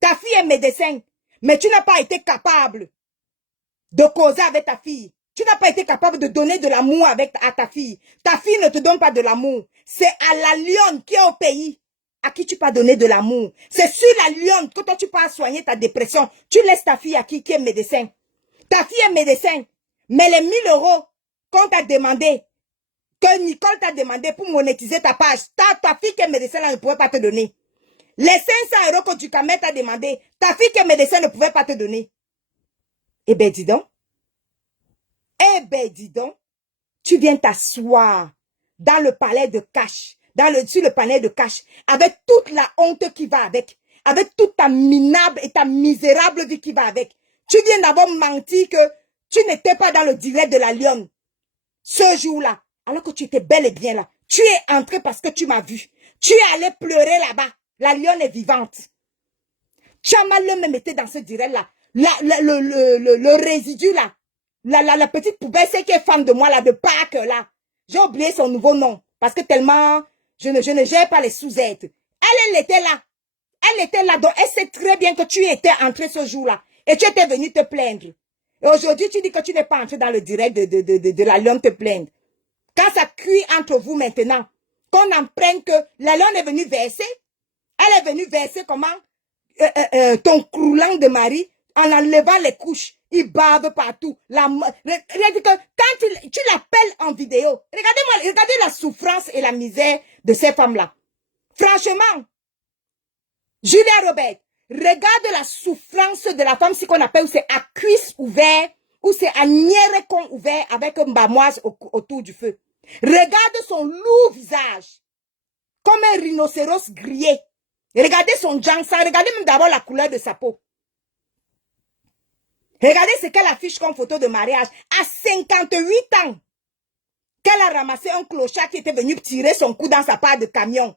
Ta fille est médecin. Mais tu n'as pas été capable de causer avec ta fille. Tu n'as pas été capable de donner de l'amour à ta fille. Ta fille ne te donne pas de l'amour. C'est à la lionne qui est au pays à qui tu peux donner de l'amour. C'est sur la lionne que toi tu peux soigner ta dépression. Tu laisses ta fille à qui est médecin. Ta fille est médecin. Mais les 1000 € qu'on t'a demandé, que Nicole t'a demandé pour monétiser ta page, ta fille qui est médecin là ne pouvait pas te donner. Les 500 € que tu t'a demandé, ta fille qui est médecin ne pouvait pas te donner. Eh ben dis donc. Eh ben dis donc. Tu viens t'asseoir dans le palais de cash, sur le palais de cash, avec toute la honte qui va avec toute ta minable et ta misérable vie qui va avec. Tu viens d'avoir menti que tu n'étais pas dans le direct de la lionne ce jour-là, alors que tu étais bel et bien là. Tu es entré parce que tu m'as vu. Tu es allé pleurer là-bas. La lionne est vivante. Tchama le même était dans ce direct-là. Le résidu là. La petite poubelle, c'est qui est fan de moi là, de Pâques là. J'ai oublié son nouveau nom. Parce que tellement, je ne gère pas les sous-êtres. Elle était là. Elle était là. Donc, elle sait très bien que tu étais entré ce jour-là. Et tu étais venu te plaindre. Et aujourd'hui, tu dis que tu n'es pas entré dans le direct de la lionne te plaindre. Quand ça cuit entre vous maintenant, qu'on en prenne que la lionne est venue verser. Elle est venue verser comment ton croulant de mari, en enlevant les couches. Il bave partout. Quand tu l'appelles en vidéo, regardez la souffrance et la misère de ces femmes-là. Franchement, Julia Robert, regarde la souffrance de la femme, ce qu'on appelle, où c'est à cuisse ouvert, ou c'est à niérecon ouvert avec un bamoise autour du feu. Regarde son lourd visage, comme un rhinocéros grillé. Regardez son jansan, regardez même d'abord la couleur de sa peau. Regardez ce qu'elle affiche comme photo de mariage. À 58 ans, qu'elle a ramassé un clochard qui était venu tirer son cou dans sa part de camion.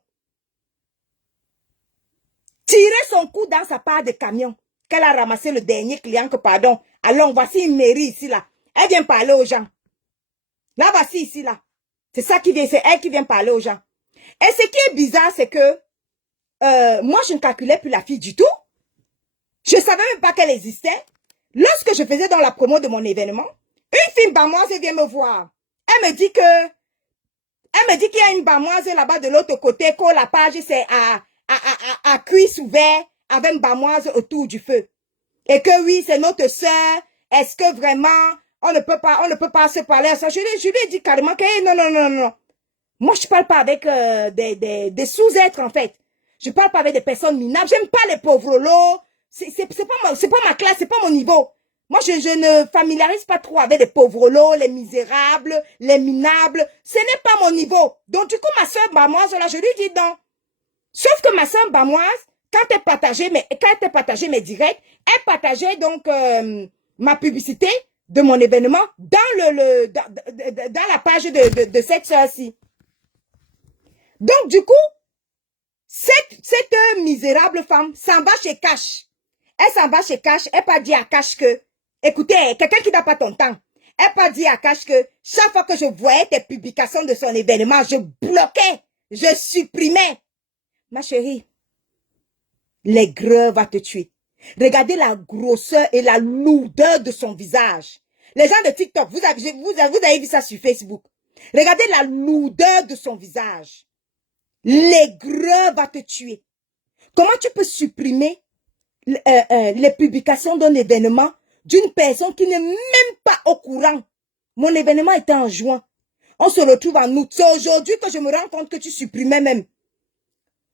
Tirer son cou dans sa part de camion. Qu'elle a ramassé le dernier client que, pardon. Allons, voici une mairie ici, là. Elle vient parler aux gens. Là, voici ici, là. C'est ça qui vient, c'est elle qui vient parler aux gens. Et ce qui est bizarre, c'est que moi, je ne calculais plus la fille du tout. Je ne savais même pas qu'elle existait. Lorsque je faisais dans la promo de mon événement, une fille bamoise vient me voir. Elle me dit qu'il y a une bamoise là-bas de l'autre côté, que la page c'est à cuisse ouvert avec une bamoise autour du feu. Et que oui, c'est notre sœur. Est-ce que vraiment on ne peut pas se parler à ça? Je lui ai dit carrément que non. Moi, je parle pas avec des sous-êtres en fait. Je parle pas avec des personnes minables. J'aime pas les pauvres lots. C'est pas ma classe, c'est pas mon niveau. Moi, je ne familiarise pas trop avec les pauvres lots, les misérables, les minables. Ce n'est pas mon niveau. Donc, du coup, ma soeur bamoise, là, je lui dis non. Sauf que ma soeur bamoise, quand elle partageait mes directs, elle partageait donc ma publicité de mon événement dans la page de cette soeur-ci. Donc, du coup, cette misérable femme s'en va chez Cash. Elle s'en va chez Cash, elle pas dit à Cash que, écoutez, quelqu'un qui n'a pas ton temps, elle pas dit à Cash que chaque fois que je voyais tes publications de son événement, je bloquais, je supprimais. Ma chérie, l'aigreur va te tuer. Regardez la grosseur et la lourdeur de son visage. Les gens de TikTok, vous avez vu ça sur Facebook. Regardez la lourdeur de son visage. L'aigreur va te tuer. Comment tu peux supprimer les publications d'un événement d'une personne qui n'est même pas au courant? Mon événement était en juin. On se retrouve en août. C'est aujourd'hui que je me rends compte que tu supprimais même.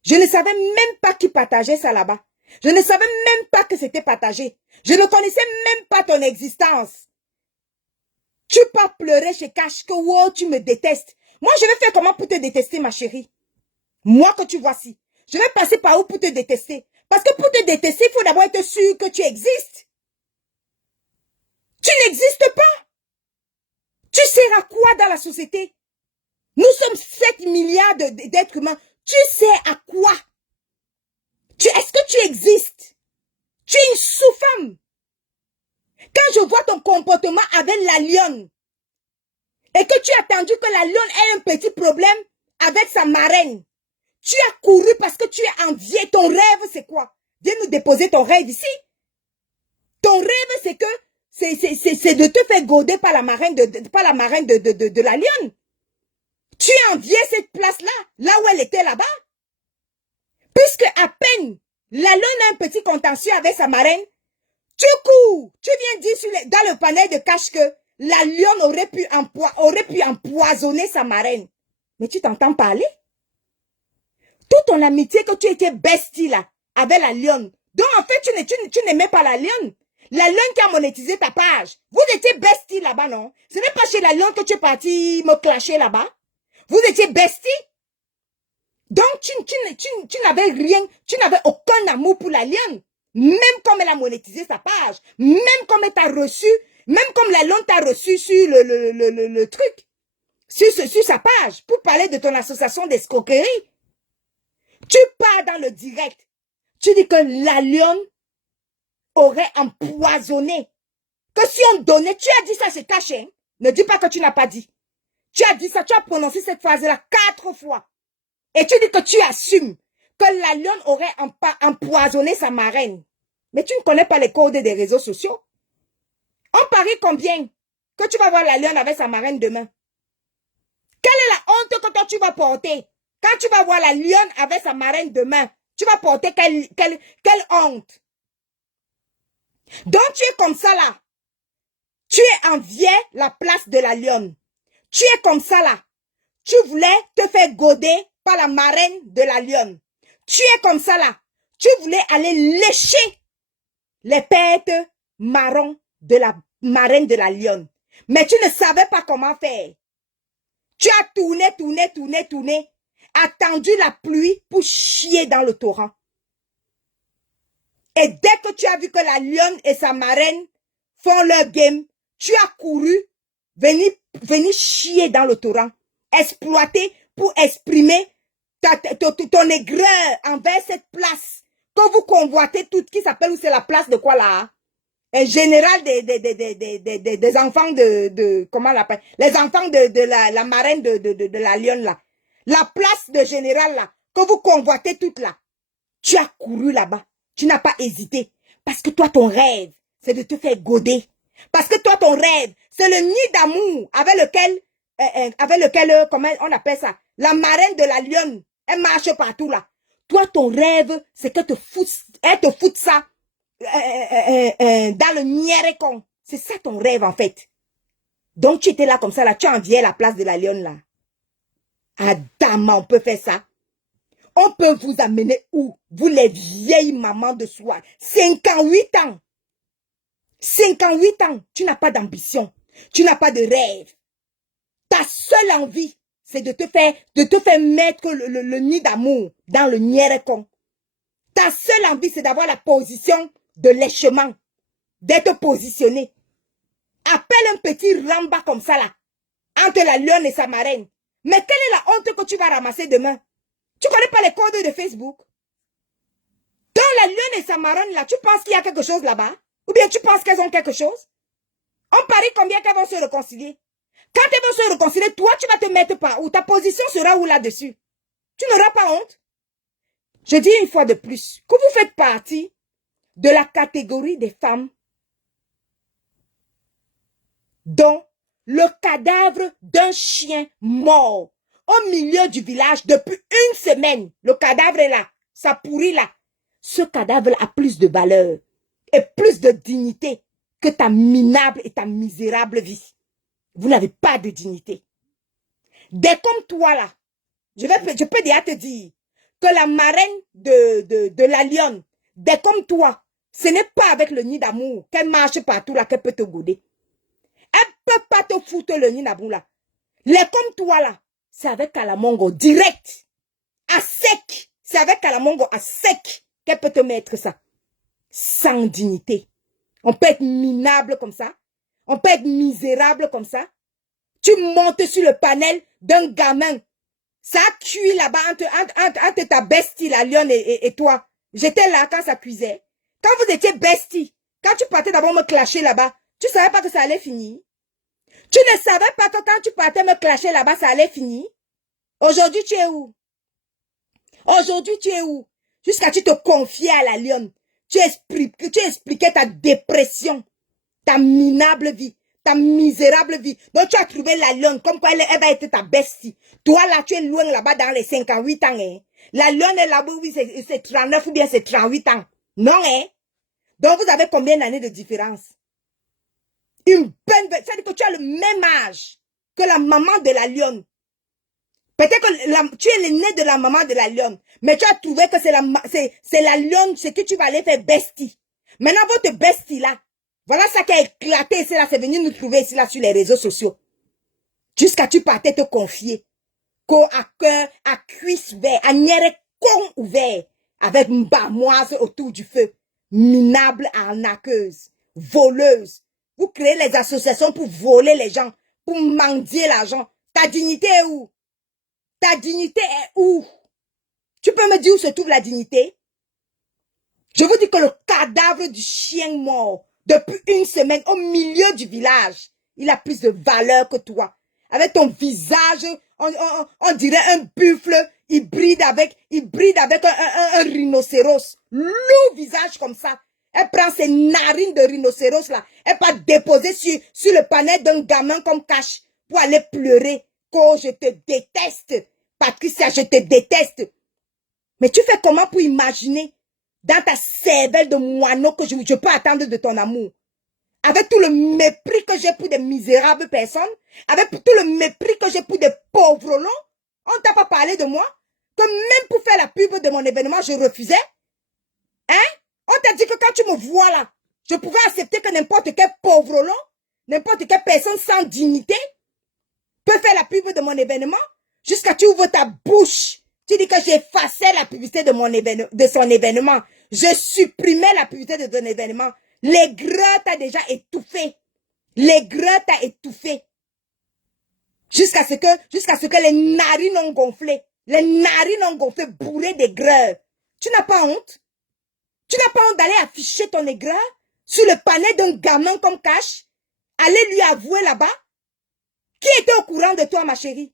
Je ne savais même pas qui partageait ça là-bas. Je ne savais même pas que c'était partagé. Je ne connaissais même pas ton existence. Tu peux pleurer chez Cash que wow, tu me détestes. Moi, je vais faire comment pour te détester, ma chérie? Moi que tu vois si. Je vais passer par où pour te détester? Parce que pour te détester, il faut d'abord être sûr que tu existes. Tu n'existes pas. Tu sers à quoi dans la société? Nous sommes 7 milliards d'êtres humains. Tu sers à quoi? Est-ce que tu existes? Tu es une sous-femme. Quand je vois ton comportement avec la lionne, et que tu as attendu que la lionne ait un petit problème avec sa marraine, tu as couru parce que tu es envié. Ton rêve, c'est quoi? Viens nous déposer ton rêve ici. Ton rêve, c'est que c'est de te faire goder par la marraine de la lionne. Tu as envié cette place-là, là où elle était là-bas. Puisque à peine la lionne a un petit contentieux avec sa marraine, tu cours. Tu viens dire dans le panel de Cash que la lionne aurait pu empoisonner sa marraine. Mais tu t'entends parler? Toute ton amitié que tu étais bestie là, avec la lionne. Donc en fait, tu n'aimais pas la lionne. La lionne qui a monétisé ta page. Vous étiez bestie là-bas, non? Ce n'est pas chez la lionne que tu es parti me clasher là-bas. Vous étiez bestie. Donc tu n'avais rien, tu n'avais aucun amour pour la lionne. Même comme elle a monétisé sa page. Même comme elle t'a reçu. Même comme la lionne t'a reçu sur le truc. Sur sa page. Pour parler de ton association d'escroquerie. Tu pars dans le direct. Tu dis que la lionne aurait empoisonné. Que si on donnait, tu as dit ça, c'est caché. Hein? Ne dis pas que tu n'as pas dit. Tu as dit ça, tu as prononcé cette phrase-là 4 fois. Et tu dis que tu assumes que la lionne aurait empoisonné sa marraine. Mais tu ne connais pas les codes des réseaux sociaux. On parie combien que tu vas voir la lionne avec sa marraine demain? Quelle est la honte que toi tu vas porter? Quand tu vas voir la lionne avec sa marraine demain, tu vas porter quelle honte? Donc tu es comme ça là. Tu es envié la place de la lionne. Tu es comme ça là. Tu voulais te faire goder par la marraine de la lionne. Tu es comme ça là. Tu voulais aller lécher les pêtes marron de la marraine de la lionne. Mais tu ne savais pas comment faire. Tu as tourné, attendu la pluie pour chier dans le torrent. Et dès que tu as vu que la lionne et sa marraine font leur game, tu as couru, venir chier dans le torrent, exploiter pour exprimer ton aigreur envers cette place que vous convoitez toute, qui s'appelle, ou c'est la place de quoi là? Un général des enfants comment on l'appelle? Les enfants de la marraine de la lionne là. La place de général là, que vous convoitez toute là. Tu as couru là-bas. Tu n'as pas hésité. Parce que toi, ton rêve, c'est de te faire goder. Parce que toi, ton rêve, c'est le nid d'amour avec lequel, comment on appelle ça? La marraine de la lionne. Elle marche partout là. Toi, ton rêve, c'est que elle te foute ça dans le niérécon. C'est ça ton rêve en fait. Donc tu étais là comme ça là, tu enviais la place de la lionne là. Adama, on peut faire ça. On peut vous amener où? Vous les vieilles mamans de soir. 58 ans. 58 ans. Tu n'as pas d'ambition. Tu n'as pas de rêve. Ta seule envie, c'est de te faire mettre le nid d'amour dans le niérécon. Ta Ta seule envie, c'est d'avoir la position de léchement, d'être positionné. Appelle un petit ramba comme ça là, entre la lionne et sa marraine. Mais quelle est la honte que tu vas ramasser demain? Tu connais pas les codes de Facebook? Dans la lionne et sa marraine là, tu penses qu'il y a quelque chose là-bas? Ou bien tu penses qu'elles ont quelque chose? On parie combien qu'elles vont se réconcilier? Quand elles vont se réconcilier, toi tu vas te mettre par où? Ta position sera où là-dessus? Tu n'auras pas honte? Je dis une fois de plus, que vous faites partie de la catégorie des femmes dont le cadavre d'un chien mort au milieu du village depuis une semaine, le cadavre est là, ça pourrit là. Ce cadavre a plus de valeur et plus de dignité que ta minable et ta misérable vie. Vous n'avez pas de dignité. Dès comme toi là, je peux déjà te dire que la marraine de la lionne, dès comme toi, ce n'est pas avec le nid d'amour qu'elle marche partout là qu'elle peut te gouder. Elle peut pas te foutre le nid d'amour là. Les comme toi là, c'est avec Kalamongo direct, à sec. C'est avec Kalamongo à sec qu'elle peut te mettre ça. Sans dignité. On peut être minable comme ça. On peut être misérable comme ça. Tu montes sur le panel d'un gamin. Ça cuit là-bas entre ta bestie, la lionne et toi. J'étais là quand ça cuisait. Quand vous étiez bestie, quand tu partais d'abord me clasher là-bas, tu savais pas que ça allait finir. Tu ne savais pas que quand tu partais me clasher là-bas, ça allait finir. Aujourd'hui, tu es où? Aujourd'hui, tu es où? Jusqu'à tu te confiais à la lionne. Tu expliquais ta dépression, ta minable vie, ta misérable vie. Donc, tu as trouvé la lionne comme quoi elle va être ta bestie. Toi, là, tu es loin là-bas dans les 58 ans. Hein? La lionne est là-bas, oui, c'est 39 ou bien c'est 38 ans. Non, hein? Donc, vous avez combien d'années de différence? Une peine, c'est-à-dire que tu as le même âge que la maman de la lionne. Peut-être que tu es l'aîné de la maman de la lionne, mais tu as trouvé que c'est la lionne, c'est que tu vas aller faire bestie. Maintenant, votre bestie là, voilà ça qui a éclaté, c'est venu nous trouver ici là sur les réseaux sociaux. Jusqu'à tu partais te confier, à cœur, à cuisse ouvert, à nière con ouvert, avec une barmoise autour du feu, minable, arnaqueuse, voleuse. Vous créez les associations pour voler les gens, pour mendier l'argent. Ta dignité est où? Ta dignité est où? Tu peux me dire où se trouve la dignité? Je vous dis que le cadavre du chien mort, depuis une semaine, au milieu du village, il a plus de valeur que toi. Avec ton visage, on dirait un buffle hybride avec un rhinocéros. Lourd visage comme ça. Elle prend ses narines de rhinocéros là. Elle va déposer sur le panel d'un gamin comme cache pour aller pleurer. Oh, je te déteste. Patricia, je te déteste. Mais tu fais comment pour imaginer dans ta cervelle de moineau que je peux attendre de ton amour? Avec tout le mépris que j'ai pour des misérables personnes, avec tout le mépris que j'ai pour des pauvres longs, on t'a pas parlé de moi? Que même pour faire la pub de mon événement, je refusais? Hein? On t'a dit que quand tu me vois là, je pouvais accepter que n'importe quel pauvre long, n'importe quelle personne sans dignité peut faire la pub de mon événement? Jusqu'à tu ouvres ta bouche. Tu dis que j'ai effacé la publicité de son événement. Je supprimais la publicité de ton événement. L'aigreur t'a déjà étouffé. L'aigreur t'a étouffé. Jusqu'à ce que les narines ont gonflé. Les narines ont gonflé, bourrées d'aigreur. Tu n'as pas honte? Tu n'as pas honte d'aller afficher ton aigreur sur le panel d'un gamin comme cache? Aller lui avouer là-bas? Qui était au courant de toi, ma chérie?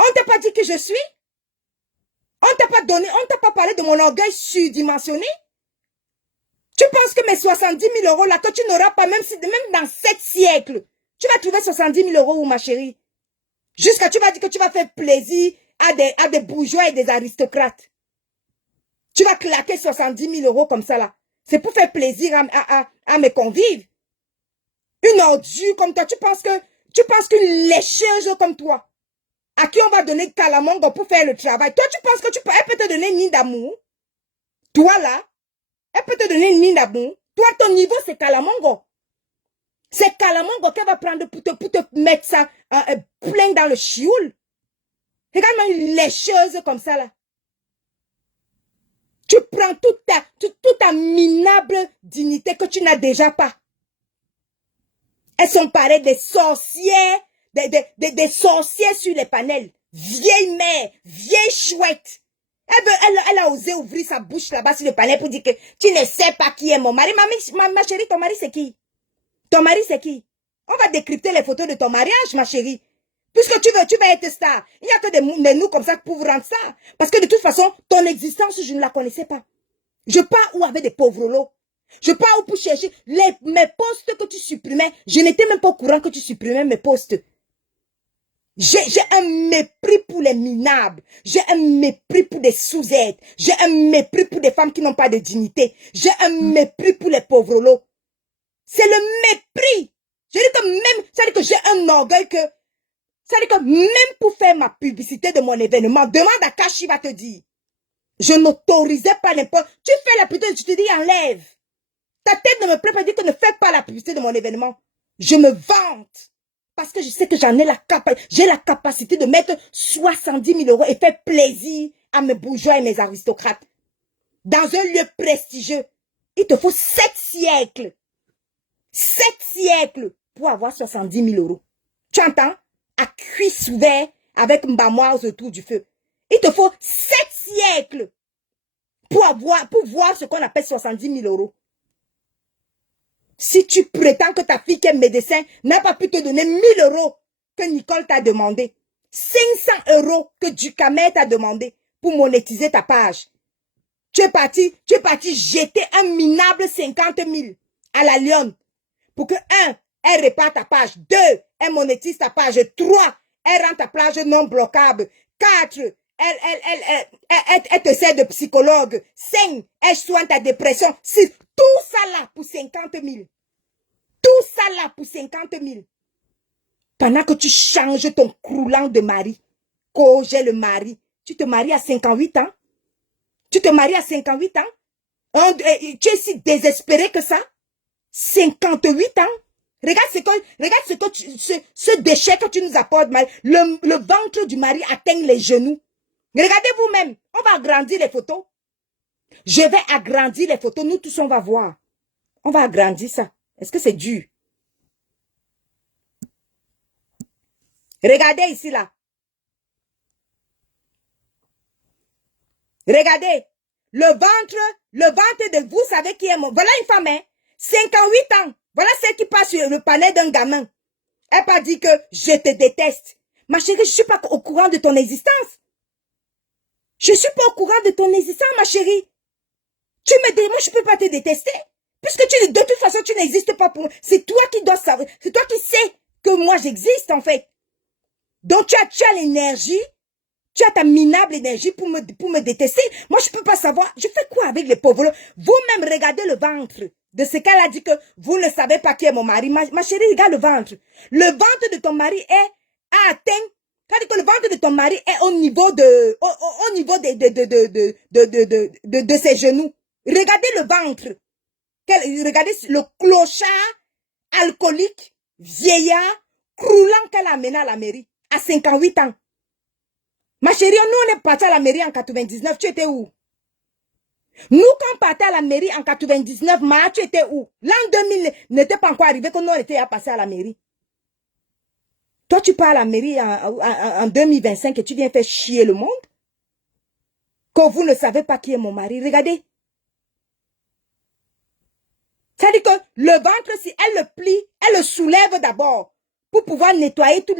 On t'a pas dit que je suis? On t'a pas parlé de mon orgueil surdimensionné? Tu penses que mes 70 000 € là, que tu n'auras pas, même dans 7 siècles, tu vas trouver 70 000 € où, ma chérie? Jusqu'à tu vas dire que tu vas faire plaisir à des bourgeois et des aristocrates. Tu vas claquer 70 000 € comme ça là. C'est pour faire plaisir à mes convives. Une ordure comme toi, tu penses qu'une lécheuse comme toi, à qui on va donner Kalamongo pour faire le travail, toi tu penses que elle peut te donner une nid d'amour? Toi là, elle peut te donner une nid d'amour. Toi, ton niveau, c'est Kalamongo. C'est Kalamongo qu'elle va prendre pour te mettre ça plein dans le chioul. Regarde-moi une lécheuse comme ça là. Tu prends toute ta minable dignité que tu n'as déjà pas. Elles sont pareilles des sorcières, des sorcières sur les panels. Vieille mère, vieille chouette. Elle a osé ouvrir sa bouche là-bas sur le panel pour dire que tu ne sais pas qui est mon mari. Ma chérie, ton mari c'est qui? Ton mari c'est qui? On va décrypter les photos de ton mariage, ma chérie. Puisque tu vas être star. Il n'y a que des nous comme ça pour vous rendre ça. Parce que de toute façon, ton existence, je ne la connaissais pas. Je pars où avec des pauvres lots. Je pars où pour chercher mes postes que tu supprimais. Je n'étais même pas au courant que tu supprimais mes postes. J'ai un mépris pour les minables. J'ai un mépris pour des sous-aides. J'ai un mépris pour des femmes qui n'ont pas de dignité. J'ai un mépris pour les pauvres lots. C'est le mépris. Je dis que même, ça dit que j'ai un orgueil que, ça dit que même pour faire ma publicité de mon événement, demande à Kashi va te dire. Je n'autorisais pas n'importe. Tu fais la publicité, je te dis enlève. Ta tête ne me plaît pas, dire que ne fais pas la publicité de mon événement. Je me vante. Parce que je sais que j'en ai j'ai la capacité de mettre 70 000 € et faire plaisir à mes bourgeois et mes aristocrates. Dans un lieu prestigieux. Il te faut 7 siècles. 7 siècles pour avoir 70 000 €. Tu entends? À cuisse ouvert avec Mbamoise autour du feu. Il te faut 7 siècles pour voir ce qu'on appelle 70 000 €. Si tu prétends que ta fille qui est médecin n'a pas pu te donner 1 000 € que Nicole t'a demandé, 500 € que Ducamet t'a demandé pour monétiser ta page, tu es parti jeter un minable 50 000 à la lionne pour que 1, elle répare ta page, 2, elle monétise ta page, 3, elle rend ta page non bloquable, 4, elle te sert de psychologue, 5, elle soigne ta dépression, 6, tout ça là pour 50 000. Tout ça là pour 50 000. Pendant que tu changes ton croulant de mari, quand j'ai le mari, tu te maries à 58 ans. Tu te maries à 58 ans. Tu es si désespéré que ça. 58 ans. Regarde ce déchet que tu nous apportes. Le ventre du mari atteint les genoux. Regardez vous-même. On va agrandir les photos. Je vais agrandir les photos. Nous tous, on va voir. On va agrandir ça. Est-ce que c'est dur? Regardez ici, là. Regardez. Le ventre de vous savez qui est mon... Voilà une femme, hein? 58 ans. Voilà celle qui passe sur le panel d'un gamin. Elle pas dit que je te déteste. Ma chérie, je ne suis pas au courant de ton existence. Je ne suis pas au courant de ton existence, ma chérie. Tu me dis, moi, je ne peux pas te détester. Puisque de toute façon, tu n'existes pas pour moi. C'est toi qui dois savoir. C'est toi qui sais que moi, j'existe, en fait. Donc, tu as l'énergie. Tu as ta minable énergie pour me détester. Moi, je ne peux pas savoir. Je fais quoi avec les pauvres? Vous-même, regardez le ventre de ce qu'elle a dit que vous ne savez pas qui est mon mari. Ma chérie, regarde le ventre. Le ventre de ton mari a atteint. C'est-à-dire que le ventre de ton mari est au niveau de ses genoux. Regardez le ventre. Regardez le clochard alcoolique, vieillard, croulant qu'elle a amené à la mairie à 58 ans. Ma chérie, nous on est partis à la mairie en 99, tu étais où? Nous quand on partait à la mairie en 99, tu étais où? L'an 2000 n'était pas encore arrivé que nous on était à passer à la mairie. Toi tu pars à la mairie en 2025 et tu viens faire chier le monde? Que vous ne savez pas qui est mon mari, regardez. C'est-à-dire que le ventre, si elle le plie, elle le soulève d'abord pour pouvoir nettoyer tous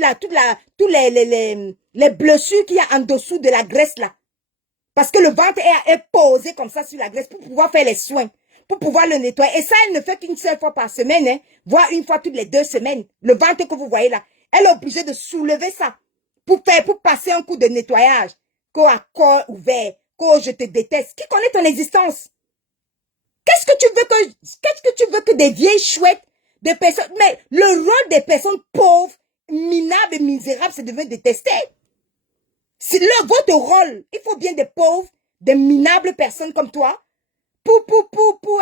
les blessures qu'il y a en dessous de la graisse là. Parce que le ventre est posé comme ça sur la graisse pour pouvoir faire les soins, pour pouvoir le nettoyer. Et ça, elle ne fait qu'une seule fois par semaine, hein, voire une fois toutes les 2 semaines. Le ventre que vous voyez là, elle est obligée de soulever ça pour passer un coup de nettoyage. Qu'au à corps ouvert, qu'au je te déteste. Qui connaît ton existence? Qu'est-ce que tu veux que des vieilles chouettes, des personnes, mais le rôle des personnes pauvres, minables et misérables, c'est de me détester. C'est votre rôle. Il faut bien des pauvres, des minables personnes comme toi, pour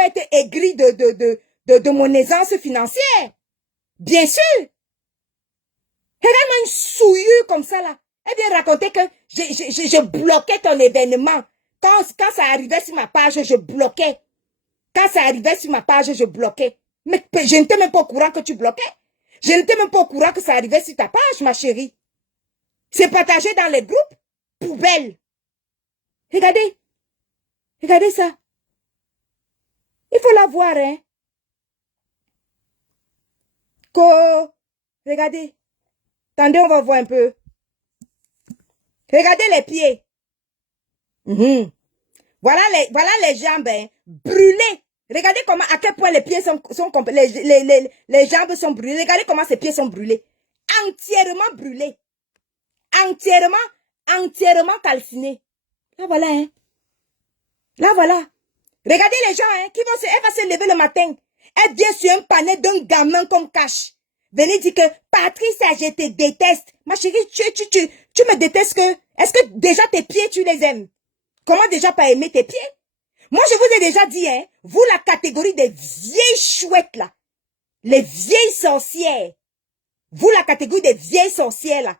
être aigris de mon aisance financière. Bien sûr. Regarde-moi une souillure comme ça là. Elle vient raconter que j'ai bloqué ton événement Quand ça arrivait sur ma page, je bloquais. Quand ça arrivait sur ma page, je bloquais. Mais je n'étais même pas au courant que tu bloquais. Je n'étais même pas au courant que ça arrivait sur ta page, ma chérie. C'est partagé dans les groupes. Poubelle. Regardez. Regardez ça. Il faut la voir, hein. Regardez. Attendez, on va voir un peu. Regardez les pieds. Voilà les jambes, hein, brûlées. Regardez comment, à quel point les pieds sont les jambes sont brûlées. Regardez comment ces pieds sont brûlés. Entièrement brûlés. Entièrement calcinés. Là, voilà, hein. Là, voilà. Regardez les gens, hein, elle va se lever le matin. Elle vient sur un panel d'un gamin comme Cash. Venez dire que, Patricia, je te déteste. Ma chérie, tu me détestes que, est-ce que déjà tes pieds, tu les aimes? Comment déjà pas aimer tes pieds? Moi, je vous ai déjà dit, hein, vous, la catégorie des vieilles chouettes, là. Les vieilles sorcières. Vous, la catégorie des vieilles sorcières, là.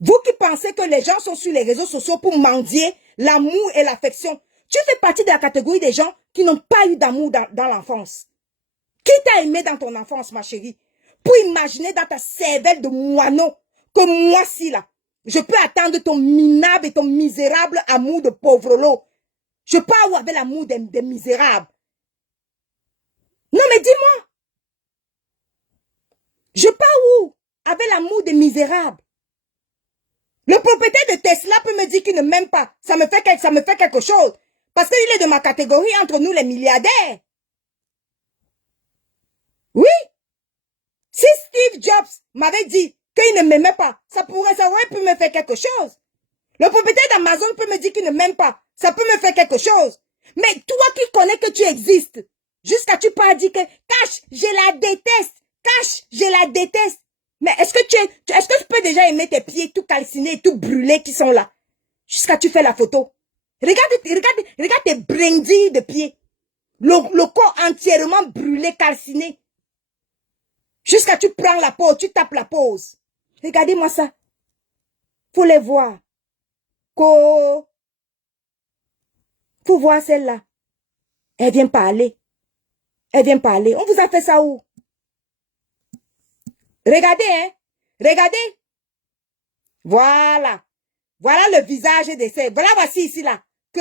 Vous qui pensez que les gens sont sur les réseaux sociaux pour mendier l'amour et l'affection. Tu fais partie de la catégorie des gens qui n'ont pas eu d'amour dans l'enfance. Qui t'a aimé dans ton enfance, ma chérie? Pour imaginer dans ta cervelle de moineau que moi, si là, je peux attendre ton minable et ton misérable amour de pauvre lot. Je peux avoir l'amour des misérables. Non, mais dis-moi. Je pars où? Avec l'amour des misérables. Le propriétaire de Tesla peut me dire qu'il ne m'aime pas. Ça me fait quelque chose. Parce qu'il est de ma catégorie entre nous les milliardaires. Oui. Si Steve Jobs m'avait dit qu'il ne m'aimait pas, ça aurait pu me faire quelque chose. Le propriétaire d'Amazon peut me dire qu'il ne m'aime pas. Ça peut me faire quelque chose. Mais toi qui connais que tu existes, jusqu'à tu pas dire que Cash, je la déteste. Cash, je la déteste. Mais est-ce que tu peux déjà aimer tes pieds tout calcinés, tout brûlés qui sont là? Jusqu'à tu fais la photo. Regarde tes brindilles de pieds. Le corps entièrement brûlé, calciné. Jusqu'à tu prends la pause, tu tapes la pause. Regardez-moi ça. Faut les voir. Faut voir celle-là. Elle vient parler. Elle vient parler. On vous a fait ça où? Regardez, hein. Regardez. Voilà. Voilà le visage de ces. Voilà, voici ici, là. Que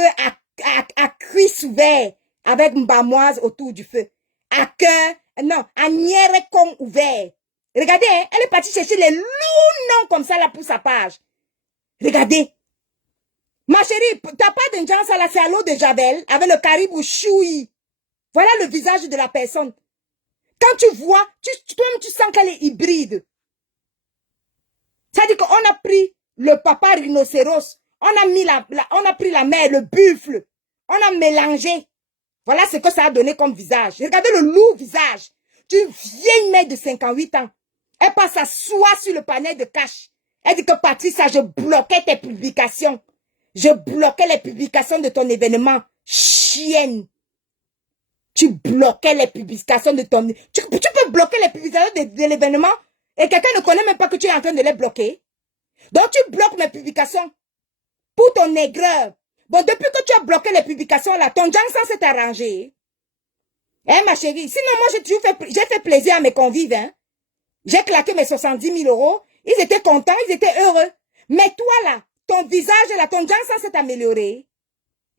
à cuisse ouvert. Avec mbamoise autour du feu. À cœur. Non, à nière con ouvert. Regardez, hein. Elle est partie chercher les lourds noms comme ça, là, pour sa page. Regardez. Ma chérie, t'as pas de gens, ça, là, c'est à l'eau de Javel. Avec le caribou choui. Voilà le visage de la personne. Quand tu vois, toi-même tu sens qu'elle est hybride. C'est-à-dire qu'on a pris le papa rhinocéros, on a pris la mère, le buffle, on a mélangé. Voilà ce que ça a donné comme visage. Regardez le lourd visage d'une vieille mère de 58 ans. Elle passe s'asseoir sur le panel de Cash. Elle dit que Patricia, je bloquais tes publications. Je bloquais les publications de ton événement. Chienne. Tu bloquais les publications de ton... Tu peux bloquer les publications de l'événement et quelqu'un ne connaît même pas que tu es en train de les bloquer. Donc tu bloques mes publications pour ton aigreur. Bon, depuis que tu as bloqué les publications là, ton Janssen s'est arrangé. Hein, ma chérie? Sinon, moi, j'ai fait plaisir à mes convives. Hein? J'ai claqué mes 70 000 euros. Ils étaient contents, ils étaient heureux. Mais toi là, ton visage là, ton Janssen s'est amélioré.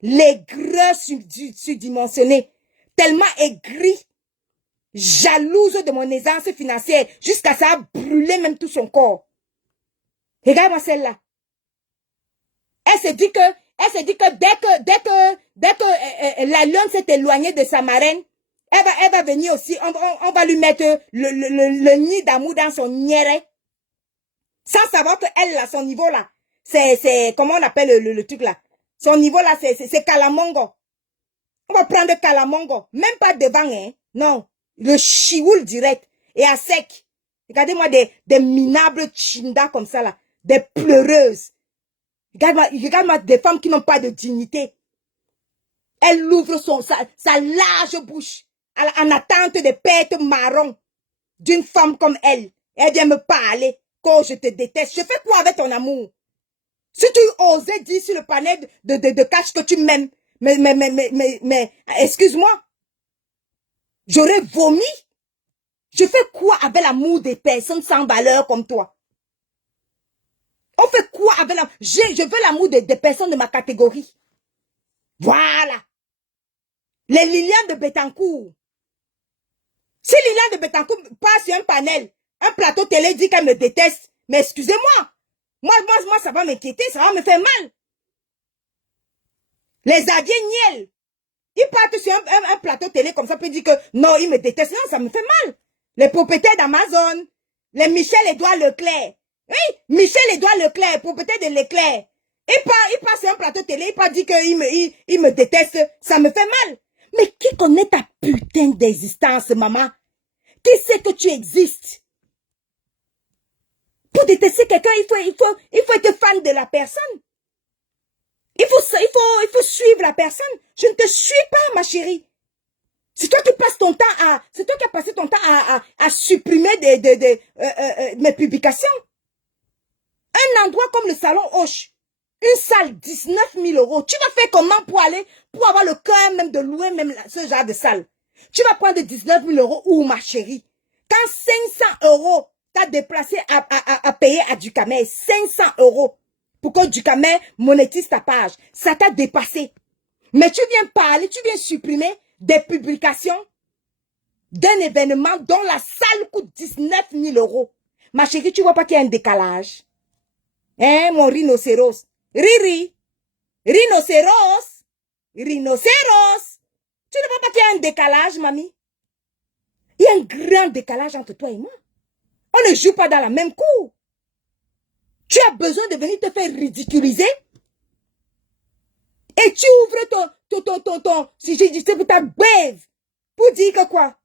L'aigreur surdimensionnée. Tellement aigri, jalouse de mon aisance financière, jusqu'à ça a brûlé même tout son corps. Regarde-moi celle-là. Elle se dit que dès que la lionne s'est éloignée de sa marraine, elle va venir aussi, on va lui mettre le nid d'amour dans son niéré. Sans savoir que elle, là, son niveau là, c'est, comment on appelle le truc là? Son niveau là, c'est Calamongo. On va prendre Calamongo. Même pas devant, hein. Non. Le chioul direct. Et à sec. Regardez-moi des minables chindas comme ça, là. Des pleureuses. Regarde-moi des femmes qui n'ont pas de dignité. Elle ouvre sa large bouche. En attente des pêtes marrons. D'une femme comme elle. Elle vient me parler. Quand je te déteste. Je fais quoi avec ton amour? Si tu osais dire sur le panel de cash que tu m'aimes, mais excuse-moi, j'aurais vomi. Je fais quoi avec l'amour des personnes sans valeur comme toi? On fait quoi avec l'amour? Je veux l'amour des personnes de ma catégorie. Voilà. Les Liliane de Bettencourt. Si Liliane de Bettencourt passe sur un panel, un plateau télé dit qu'elle me déteste, mais excusez-moi. Moi, ça va m'inquiéter, ça va me faire mal. Les Adiens Niel, ils partent sur un plateau télé comme ça, puis dire que non, ils me détestent. Non, ça me fait mal. Les propriétaires d'Amazon, les Michel-Édouard Leclerc. Oui, Michel-Édouard Leclerc, propriétaire de Leclerc. Il passe sur un plateau télé, il part dire qu'il me déteste. Ça me fait mal. Mais qui connaît ta putain d'existence, maman? Qui sait que tu existes? Pour détester quelqu'un, il faut être fan de la personne. Il faut suivre la personne. Je ne te suis pas, ma chérie. C'est toi qui passes ton temps c'est toi qui as passé ton temps à supprimer mes publications. Un endroit comme le salon Hoche, une salle, 19 000 €. Tu vas faire comment pour avoir le cœur même de louer même ce genre de salle? Tu vas prendre 19 000 € où, ma chérie? Quand 500 € t'as déplacé à payer à Ducamer, 500 € pour que Ducamer monétise ta page, ça t'a dépassé. Mais tu viens parler, tu viens supprimer des publications d'un événement dont la salle coûte 19 000 €. Ma chérie, tu vois pas qu'il y a un décalage? Hein, mon rhinocéros? Riri, rhinocéros, rhinocéros. Tu ne vois pas qu'il y a un décalage, mamie? Il y a un grand décalage entre toi et moi. On ne joue pas dans la même cour. Tu as besoin de venir te faire ridiculiser? Et tu ouvres si je dis ta bève, pour dire que quoi?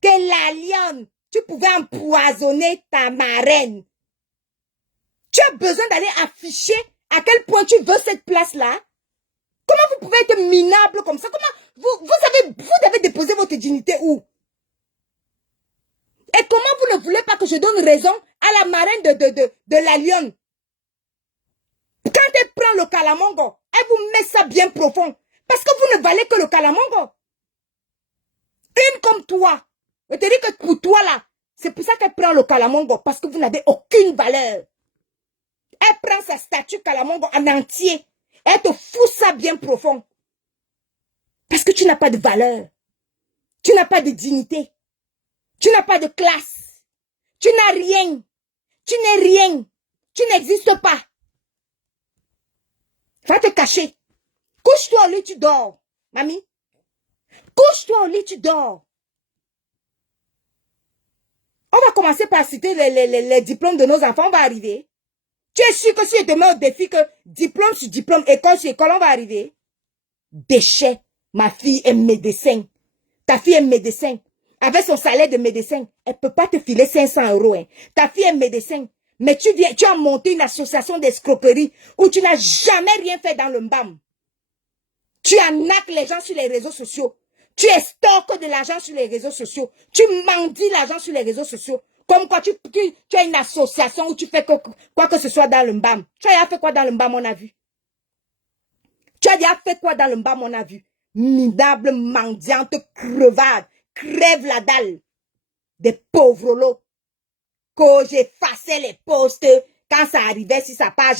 Que la lionne, tu pouvais empoisonner ta marraine. Tu as besoin d'aller afficher à quel point tu veux cette place-là? Comment vous pouvez être minable comme ça? Comment vous devez déposer votre dignité où? Et comment vous ne voulez pas que je donne raison à la marraine de la lionne? Quand elle prend le calamongo, elle vous met ça bien profond. Parce que vous ne valez que le calamongo. Une comme toi. Je te dis que pour toi là, c'est pour ça qu'elle prend le calamongo. Parce que vous n'avez aucune valeur. Elle prend sa statue calamongo en entier. Elle te fout ça bien profond. Parce que tu n'as pas de valeur. Tu n'as pas de dignité. Tu n'as pas de classe. Tu n'as rien. Tu n'es rien. Tu n'existes pas. Va te cacher. Couche-toi au lit, tu dors. Mamie. Couche-toi au lit, tu dors. On va commencer par citer les diplômes de nos enfants. On va arriver. Tu es sûr que si je te mets au défi que diplôme sur diplôme, école sur école, on va arriver? Déchet. Ma fille est médecin. Ta fille est médecin. Avec son salaire de médecin, elle ne peut pas te filer 500 €. Hein. Ta fille est médecin. Mais tu as monté une association d'escroquerie où tu n'as jamais rien fait dans le mbam. Tu arnaques les gens sur les réseaux sociaux. Tu estorques de l'argent sur les réseaux sociaux. Tu mendies l'argent sur les réseaux sociaux. Comme quoi tu as une association où tu fais quoi que ce soit dans le mbam. Tu as fait quoi dans le mbam, on a vu? Tu as déjà fait quoi dans le mbam, on a vu? Minable, mendiante, crevade. Crève la dalle. Des pauvres lots. Que j'effaçais les posts quand ça arrivait sur sa page.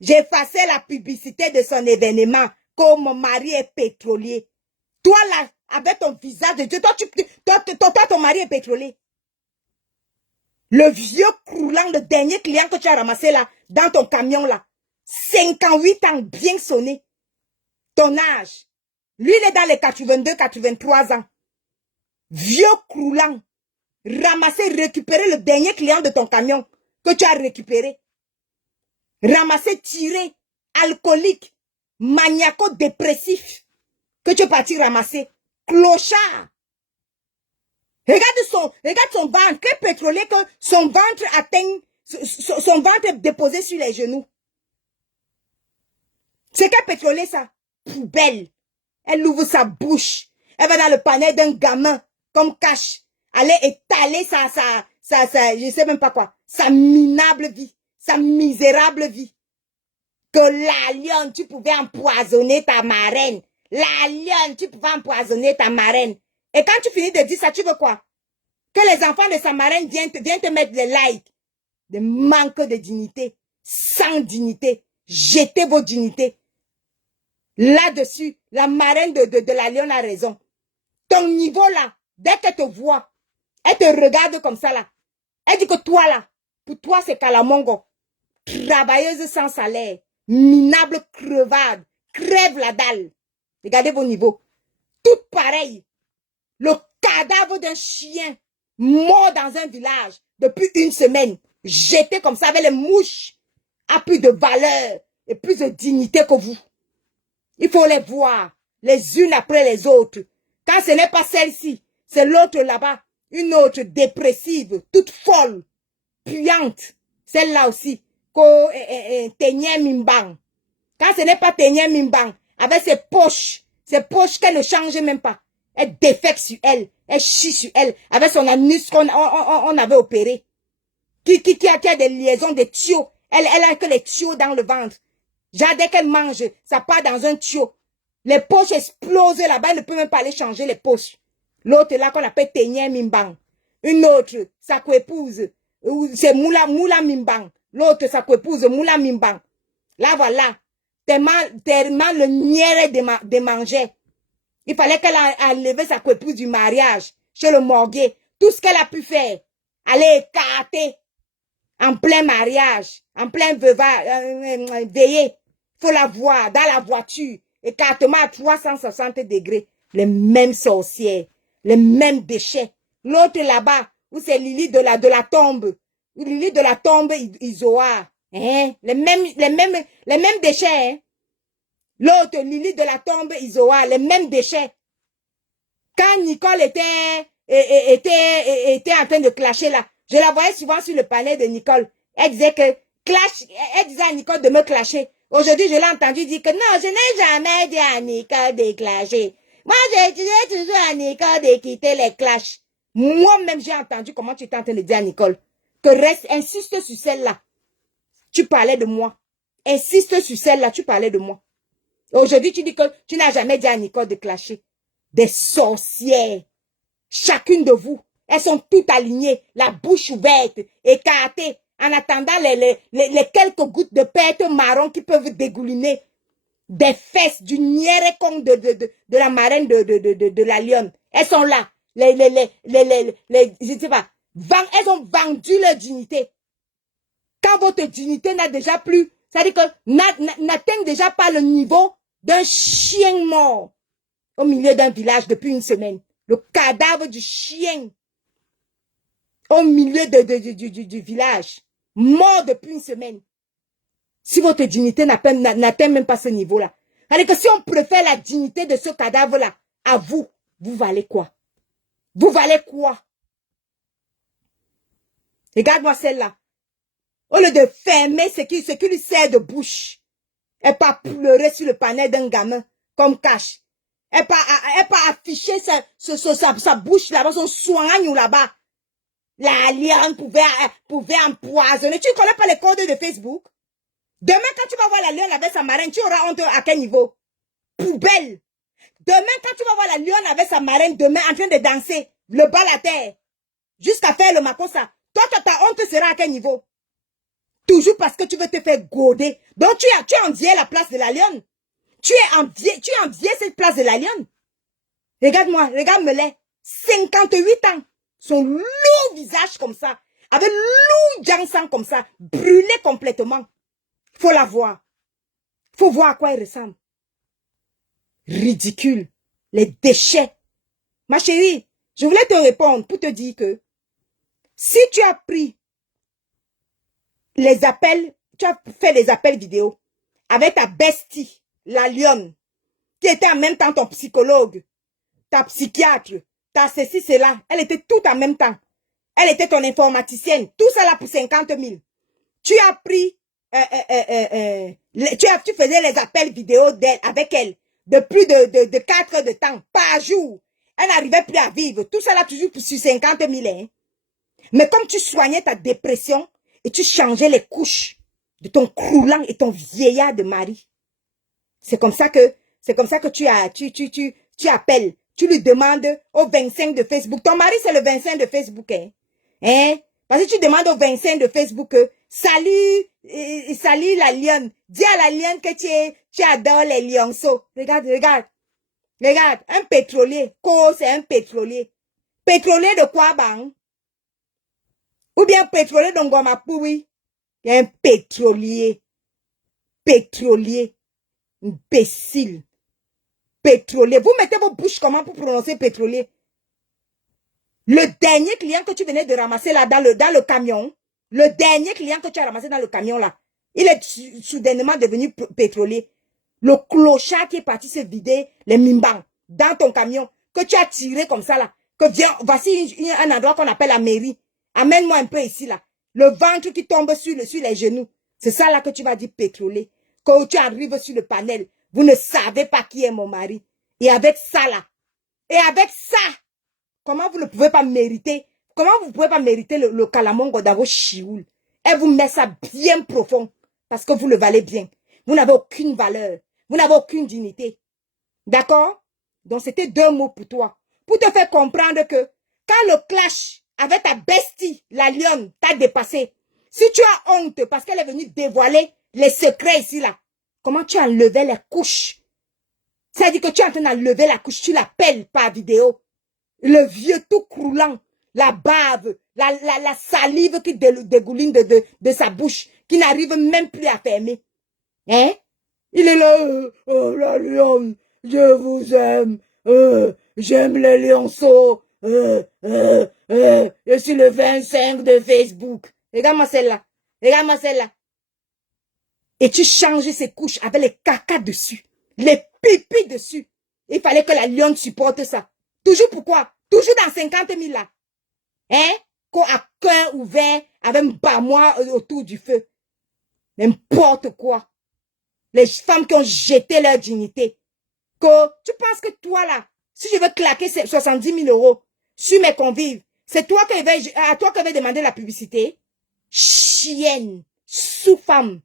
J'effaçais la publicité de son événement. Comme mon mari est pétrolier. Toi là, avec ton visage de Dieu, toi, ton mari est pétrolier. Le vieux croulant, le dernier client que tu as ramassé là, dans ton camion là. 58 ans, bien sonné. Ton âge. Lui, il est dans les 82, 83 ans. Vieux croulant. Ramasser, récupérer le dernier client de ton camion que tu as récupéré. Ramasser, tirer, alcoolique, maniaco-dépressif que tu es parti ramasser. Clochard. Regarde son ventre, très pétrolier que son ventre atteint, son ventre est déposé sur les genoux. C'est quel pétrolier ça? Poubelle. Elle ouvre sa bouche. Elle va dans le panel d'un gamin comme cash. Aller étaler je sais même pas quoi, sa minable vie. sa misérable vie. Que la lionne, tu pouvais empoisonner ta marraine. La lionne, tu pouvais empoisonner ta marraine. Et quand tu finis de dire ça, tu veux quoi? Que les enfants de sa marraine viennent te mettre des likes. Des manques de dignité. Sans dignité. Jetez vos dignités. Là-dessus, la marraine de la lionne a raison. Ton niveau là, dès qu'elle te voit, elle te regarde comme ça là. Elle dit que toi là, pour toi c'est Kalamongo. Travailleuse sans salaire. Minable crevade. Crève la dalle. Regardez vos niveaux. Tout pareil. Le cadavre d'un chien mort dans un village depuis une semaine. Jeté comme ça avec les mouches. A plus de valeur et plus de dignité que vous. Il faut les voir. Les unes après les autres. Quand ce n'est pas celle-ci, c'est l'autre là-bas. Une autre dépressive, toute folle, puante. Celle-là aussi. Tenye Mimbang. Quand ce n'est pas Tenye Mimbang, avec ses poches qu'elle ne change même pas. Elle défecte sur elle, elle chie sur elle, avec son anus qu'on avait opéré. Qui a des liaisons, des tuyaux. Elle a que les tuyaux dans le ventre. Genre, dès qu'elle mange, ça part dans un tuyau. Les poches explosent là-bas, elle ne peut même pas aller changer les poches. L'autre là qu'on appelle Tenye Mimbang. Une autre, sa coépouse, c'est Moula Mimbang. L'autre, sa coépouse, Moula Mimbang. Là, voilà. Tellement le niéré de manger. Il fallait qu'elle enlève sa coépouse du mariage, chez le morguet. Tout ce qu'elle a pu faire. Aller écarter. En plein mariage. En plein veillé. Faut la voir dans la voiture. Écartement à 360 degrés. Les mêmes sorcières. Les mêmes déchets. L'autre là-bas, où c'est Lily de la tombe. Lily de la tombe Isoa. Hein? Les mêmes déchets. Hein? L'autre, Lily de la tombe Isoa. Les mêmes déchets. Quand Nicole était en train de clasher là, je la voyais souvent sur le panel de Nicole. Elle disait que elle disait à Nicole de me clasher. Aujourd'hui, je l'ai entendu dire que non, je n'ai jamais dit à Nicole de clasher. Moi, j'ai toujours à Nicole de quitter les clashs. Moi-même, j'ai entendu comment tu étais en train de dire à Nicole que insiste sur celle-là. Tu parlais de moi. Insiste sur celle-là, tu parlais de moi. Aujourd'hui, tu dis que tu n'as jamais dit à Nicole de clasher. Des sorcières. Chacune de vous. Elles sont toutes alignées, la bouche ouverte, écartées, en attendant les quelques gouttes de pète marron qui peuvent dégouliner des fesses du niéré con de la marraine de la lionne. Elles sont là. Je sais pas. Elles ont vendu leur dignité. Quand votre dignité n'a déjà plus, c'est-à-dire que n'atteint déjà pas le niveau d'un chien mort au milieu d'un village depuis une semaine. Le cadavre du chien au milieu du village, mort depuis une semaine. Si votre dignité n'atteint même pas ce niveau-là, c'est-à-dire que si on préfère la dignité de ce cadavre-là à vous, vous valez quoi? Vous valez quoi? Regarde-moi celle-là. Au lieu de fermer ce qui lui sert de bouche, elle pas pleurer sur le panel d'un gamin comme cash. Elle pas afficher sa bouche là-bas, son soigne là-bas. La lionne pouvait empoisonner. Tu ne connais pas les codes de Facebook? Demain, quand tu vas voir la lionne avec sa marraine, tu auras honte à quel niveau? Poubelle. Demain, quand tu vas voir la lionne avec sa marraine, demain, en train de danser, le bal à terre, jusqu'à faire le makossa, toi, ta honte sera à quel niveau? Toujours parce que tu veux te faire goder. Donc, tu as envié la place de la lionne. Tu as envié cette place de la lionne. Regarde-moi, regarde-me-les. 58 ans. Son lourd visage comme ça. Avec lourd jansan comme ça. Brûlé complètement. Faut la voir. Faut voir à quoi elle ressemble. Ridicule. Les déchets. Ma chérie, je voulais te répondre pour te dire que si tu as pris les appels, tu as fait les appels vidéo avec ta bestie, la lionne, qui était en même temps ton psychologue, ta psychiatre, ta ceci, cela, elle était tout en même temps. Elle était ton informaticienne, tout ça là pour 50 000. Tu as pris, tu faisais les appels vidéo avec elle de plus de 4 heures de temps par jour. Elle n'arrivait plus à vivre. Tout ça là toujours sur 50 000. Hein. Mais comme tu soignais ta dépression et tu changeais les couches de ton croulant et ton vieillard de mari. C'est comme ça que tu appelles. Tu lui demandes au 25 de Facebook. Ton mari, c'est le 25 de Facebook, hein? Hein? Parce que tu demandes au 25 de Facebook, salut la lionne. Dis à la lionne que tu adores les lionceaux. Regarde. Regarde, un pétrolier. Ko, c'est un pétrolier. Pétrolier de quoi, bang? Ou bien pétrolier d'Ongomapoui. Un pétrolier. Pétrolier. Imbécile. Pétrolier. Vous mettez vos bouches comment pour prononcer pétrolier? Le dernier client que tu venais de ramasser là dans le camion, le dernier client que tu as ramassé dans le camion là, il est soudainement devenu pétrolier. Le clochard qui est parti se vider les mimbans dans ton camion, que tu as tiré comme ça là, que viens, voici un endroit qu'on appelle la mairie. Amène-moi un peu ici là. Le ventre qui tombe sur les genoux. C'est ça là que tu vas dire pétrolier. Quand tu arrives sur le panel, vous ne savez pas qui est mon mari. Et avec ça là, comment vous ne pouvez pas mériter, le calamongo dans vos chioul? Elle vous met ça bien profond, parce que vous le valez bien. Vous n'avez aucune valeur, vous n'avez aucune dignité. D'accord? Donc c'était 2 mots pour toi. Pour te faire comprendre que, quand le clash avec ta bestie, la lionne, t'a dépassé, si tu as honte parce qu'elle est venue dévoiler les secrets ici là, comment tu as enlevé les couches? C'est-à-dire que tu es en train d'enlever la couche, tu l'appelles par vidéo. Le vieux tout croulant, la bave, la salive qui dégouline de sa bouche, qui n'arrive même plus à fermer. Hein? Il est là, oh la lionne, je vous aime, j'aime les lionceaux, je suis le 25 de Facebook. Regarde-moi celle-là, Et tu changes ces couches avec les cacas dessus, les pipis dessus. Il fallait que la lionne supporte ça. Toujours pourquoi? Toujours dans 50 000 là. Hein? Qu'on a cœur ouvert avec un bamois autour du feu. N'importe quoi. Les femmes qui ont jeté leur dignité. Que tu penses que toi là, si je veux claquer 70 000 € sur mes convives, c'est toi qui vais demander la publicité? Chienne, sous-femme.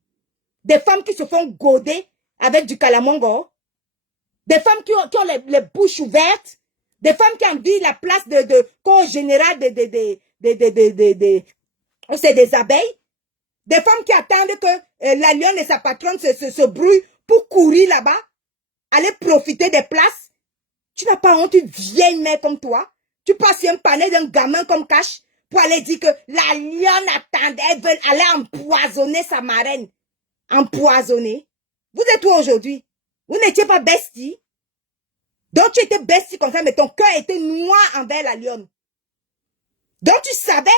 Des femmes qui se font goder avec du calamongo. Des femmes qui ont les bouches ouvertes. Des femmes qui envient la place qu'au général c'est des abeilles. Des femmes qui attendent que la lionne et sa patronne se brouillent pour courir là-bas. Aller profiter des places. Tu n'as pas honte, une vieille mère comme toi. Tu passes un panel d'un gamin comme Cash pour aller dire que la lionne attendait, elle veut aller empoisonner sa marraine. Empoisonner. Vous êtes où aujourd'hui? Vous n'étiez pas bestie. Donc tu étais bestie comme ça, mais ton cœur était noir envers la lionne. Donc tu savais,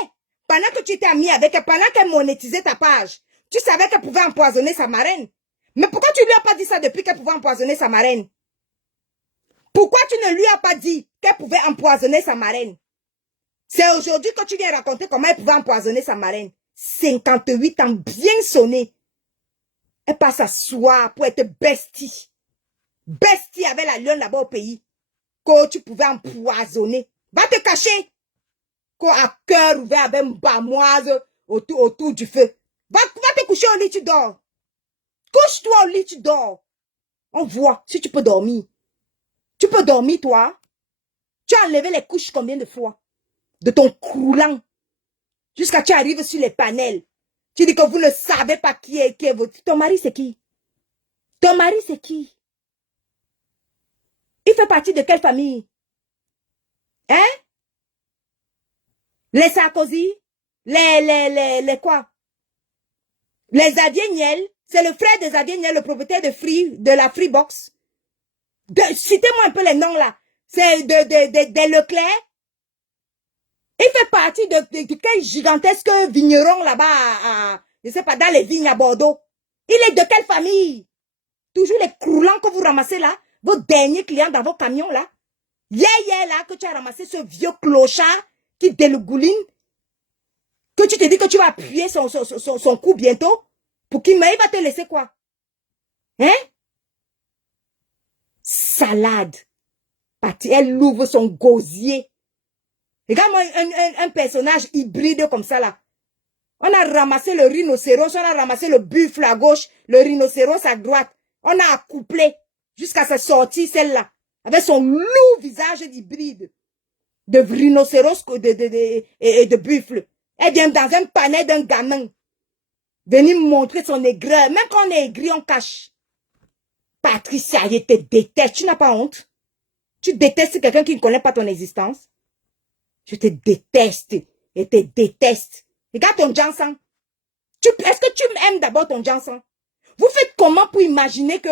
pendant que tu étais amie avec elle, pendant qu'elle monétisait ta page, tu savais qu'elle pouvait empoisonner sa marraine. Mais pourquoi tu lui as pas dit ça depuis qu'elle pouvait empoisonner sa marraine? Pourquoi tu ne lui as pas dit qu'elle pouvait empoisonner sa marraine? C'est aujourd'hui que tu viens raconter comment elle pouvait empoisonner sa marraine. 58 ans bien sonné. Elle passe à soir pour être bestie. Bestie avec la lionne là-bas au pays. Que tu pouvais empoisonner. Va te cacher. Qu'on a cœur ouvert avec une bamoise autour du feu. Va te coucher au lit, tu dors. Couche-toi au lit, tu dors. On voit si tu peux dormir. Tu peux dormir, toi. Tu as enlevé les couches combien de fois? De ton croulant. Jusqu'à tu arrives sur les panels. Tu dis que vous ne savez pas qui est votre... Ton mari, c'est qui? Ton mari, c'est qui? Il fait partie de quelle famille? Hein? Les Sarkozy? Les quoi? Les Xavier Niel? C'est le frère de Xavier Niel, le propriétaire de la Freebox. Citez-moi un peu les noms là. C'est de Leclerc. Il fait partie de quel gigantesque vigneron là-bas, je sais pas, dans les vignes à Bordeaux. Il est de quelle famille? Toujours les croulants que vous ramassez là, vos derniers clients dans vos camions là. Hier là, que tu as ramassé ce vieux clochard qui dégouline, que tu te dis que tu vas appuyer son cou bientôt, pour qu'il va te laisser quoi? Hein? Salade. Parti, elle ouvre son gosier. Regarde-moi un personnage hybride comme ça là. On a ramassé le rhinocéros, on a ramassé le buffle à gauche, le rhinocéros à droite. On a accouplé jusqu'à sa sortie, celle-là, avec son lourd visage d'hybride, de rhinocéros et de buffle. Elle vient dans un panel d'un gamin. Venir montrer son aigreur. Même quand on est aigri, on cache. Patricia, je te déteste. Tu n'as pas honte? Tu détestes quelqu'un qui ne connaît pas ton existence? Je te déteste. Je te déteste. Regarde ton Jansan. Est-ce que tu aimes d'abord ton Jansan? Vous faites comment pour imaginer que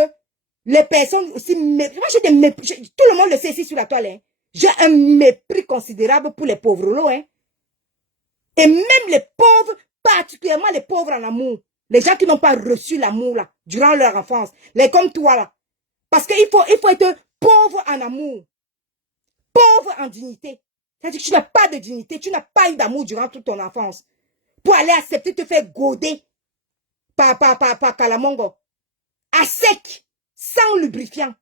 les personnes aussi... Moi, j'ai des mépris. Tout le monde le sait ici sur la toile. Hein. J'ai un mépris considérable pour les pauvres lots. Hein. Et même les pauvres, particulièrement les pauvres en amour. Les gens qui n'ont pas reçu l'amour là, durant leur enfance. Les comme toi là. Parce qu'il faut être pauvre en amour. Pauvre en dignité. C'est-à-dire que tu n'as pas de dignité. Tu n'as pas eu d'amour durant toute ton enfance. Pour aller accepter de te faire goder par Kalamongo. À sec. Sans lubrifiant.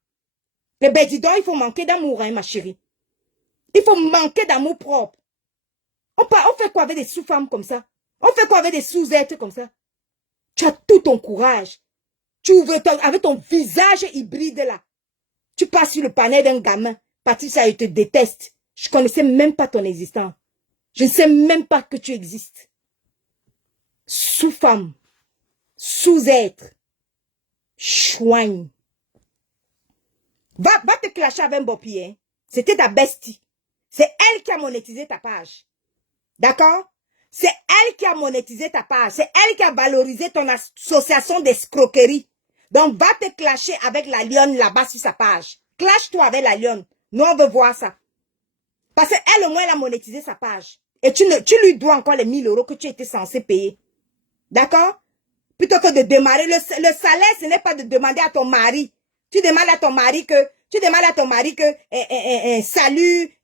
Les bédidons, il faut manquer d'amour, hein, ma chérie. Il faut manquer d'amour propre. On fait quoi avec des sous-femmes comme ça? On fait quoi avec des sous-êtres comme ça? Tu as tout ton courage. Tu ouvres avec ton visage hybride là. Tu passes sur le panel d'un gamin. Patricia, il te déteste. Je ne connaissais même pas ton existence. Je ne sais même pas que tu existes. Sous-femme. Sous-être. Chouigne. Va te clasher avec un bopier. Hein. C'était ta bestie. C'est elle qui a monétisé ta page. D'accord? C'est elle qui a monétisé ta page. C'est elle qui a valorisé ton association d'escroquerie. Donc, va te clasher avec la lionne là-bas sur sa page. Clash-toi avec la lionne. Nous, on veut voir ça. Parce qu'elle, au moins, elle a monétisé sa page. Et tu lui dois encore les 1000 € que tu étais censé payer. D'accord? Plutôt que de démarrer. Le salaire, ce n'est pas de demander à ton mari. Tu demandes à ton mari que... salut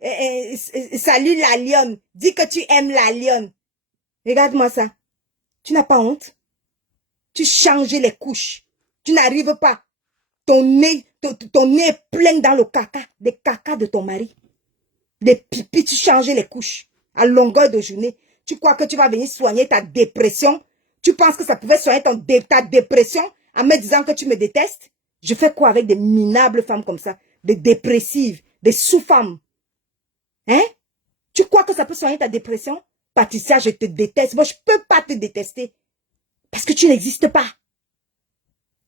la lionne. Dis que tu aimes la lionne. Regarde-moi ça. Tu n'as pas honte? Tu changes les couches. Tu n'arrives pas. Ton nez est plein dans le caca. Des caca de ton mari. Des pipis, tu changes les couches. À longueur de journée. Tu crois que tu vas venir soigner ta dépression? Tu penses que ça pouvait soigner ta dépression en me disant que tu me détestes? Je fais quoi avec des minables femmes comme ça? Des dépressives, des sous-femmes. Hein? Tu crois que ça peut soigner ta dépression? Patricia, je te déteste. Moi, je ne peux pas te détester. Parce que tu n'existes pas.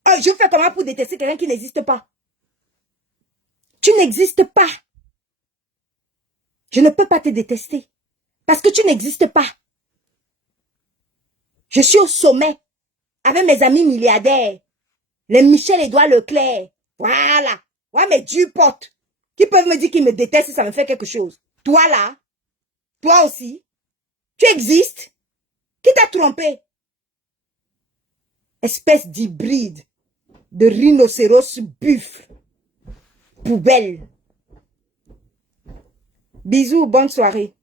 Oh, je fais comment pour détester quelqu'un qui n'existe pas? Tu n'existes pas. Je ne peux pas te détester. Parce que tu n'existes pas. Je suis au sommet. Avec mes amis milliardaires. Les Michel-Édouard Leclerc. Voilà. Ouais, mes Dieu potes. Qui peuvent me dire qu'ils me détestent si ça me fait quelque chose. Toi là. Toi aussi. Tu existes. Qui t'a trompé? Espèce d'hybride. De rhinocéros buffle. Poubelle. Bisous, bonne soirée.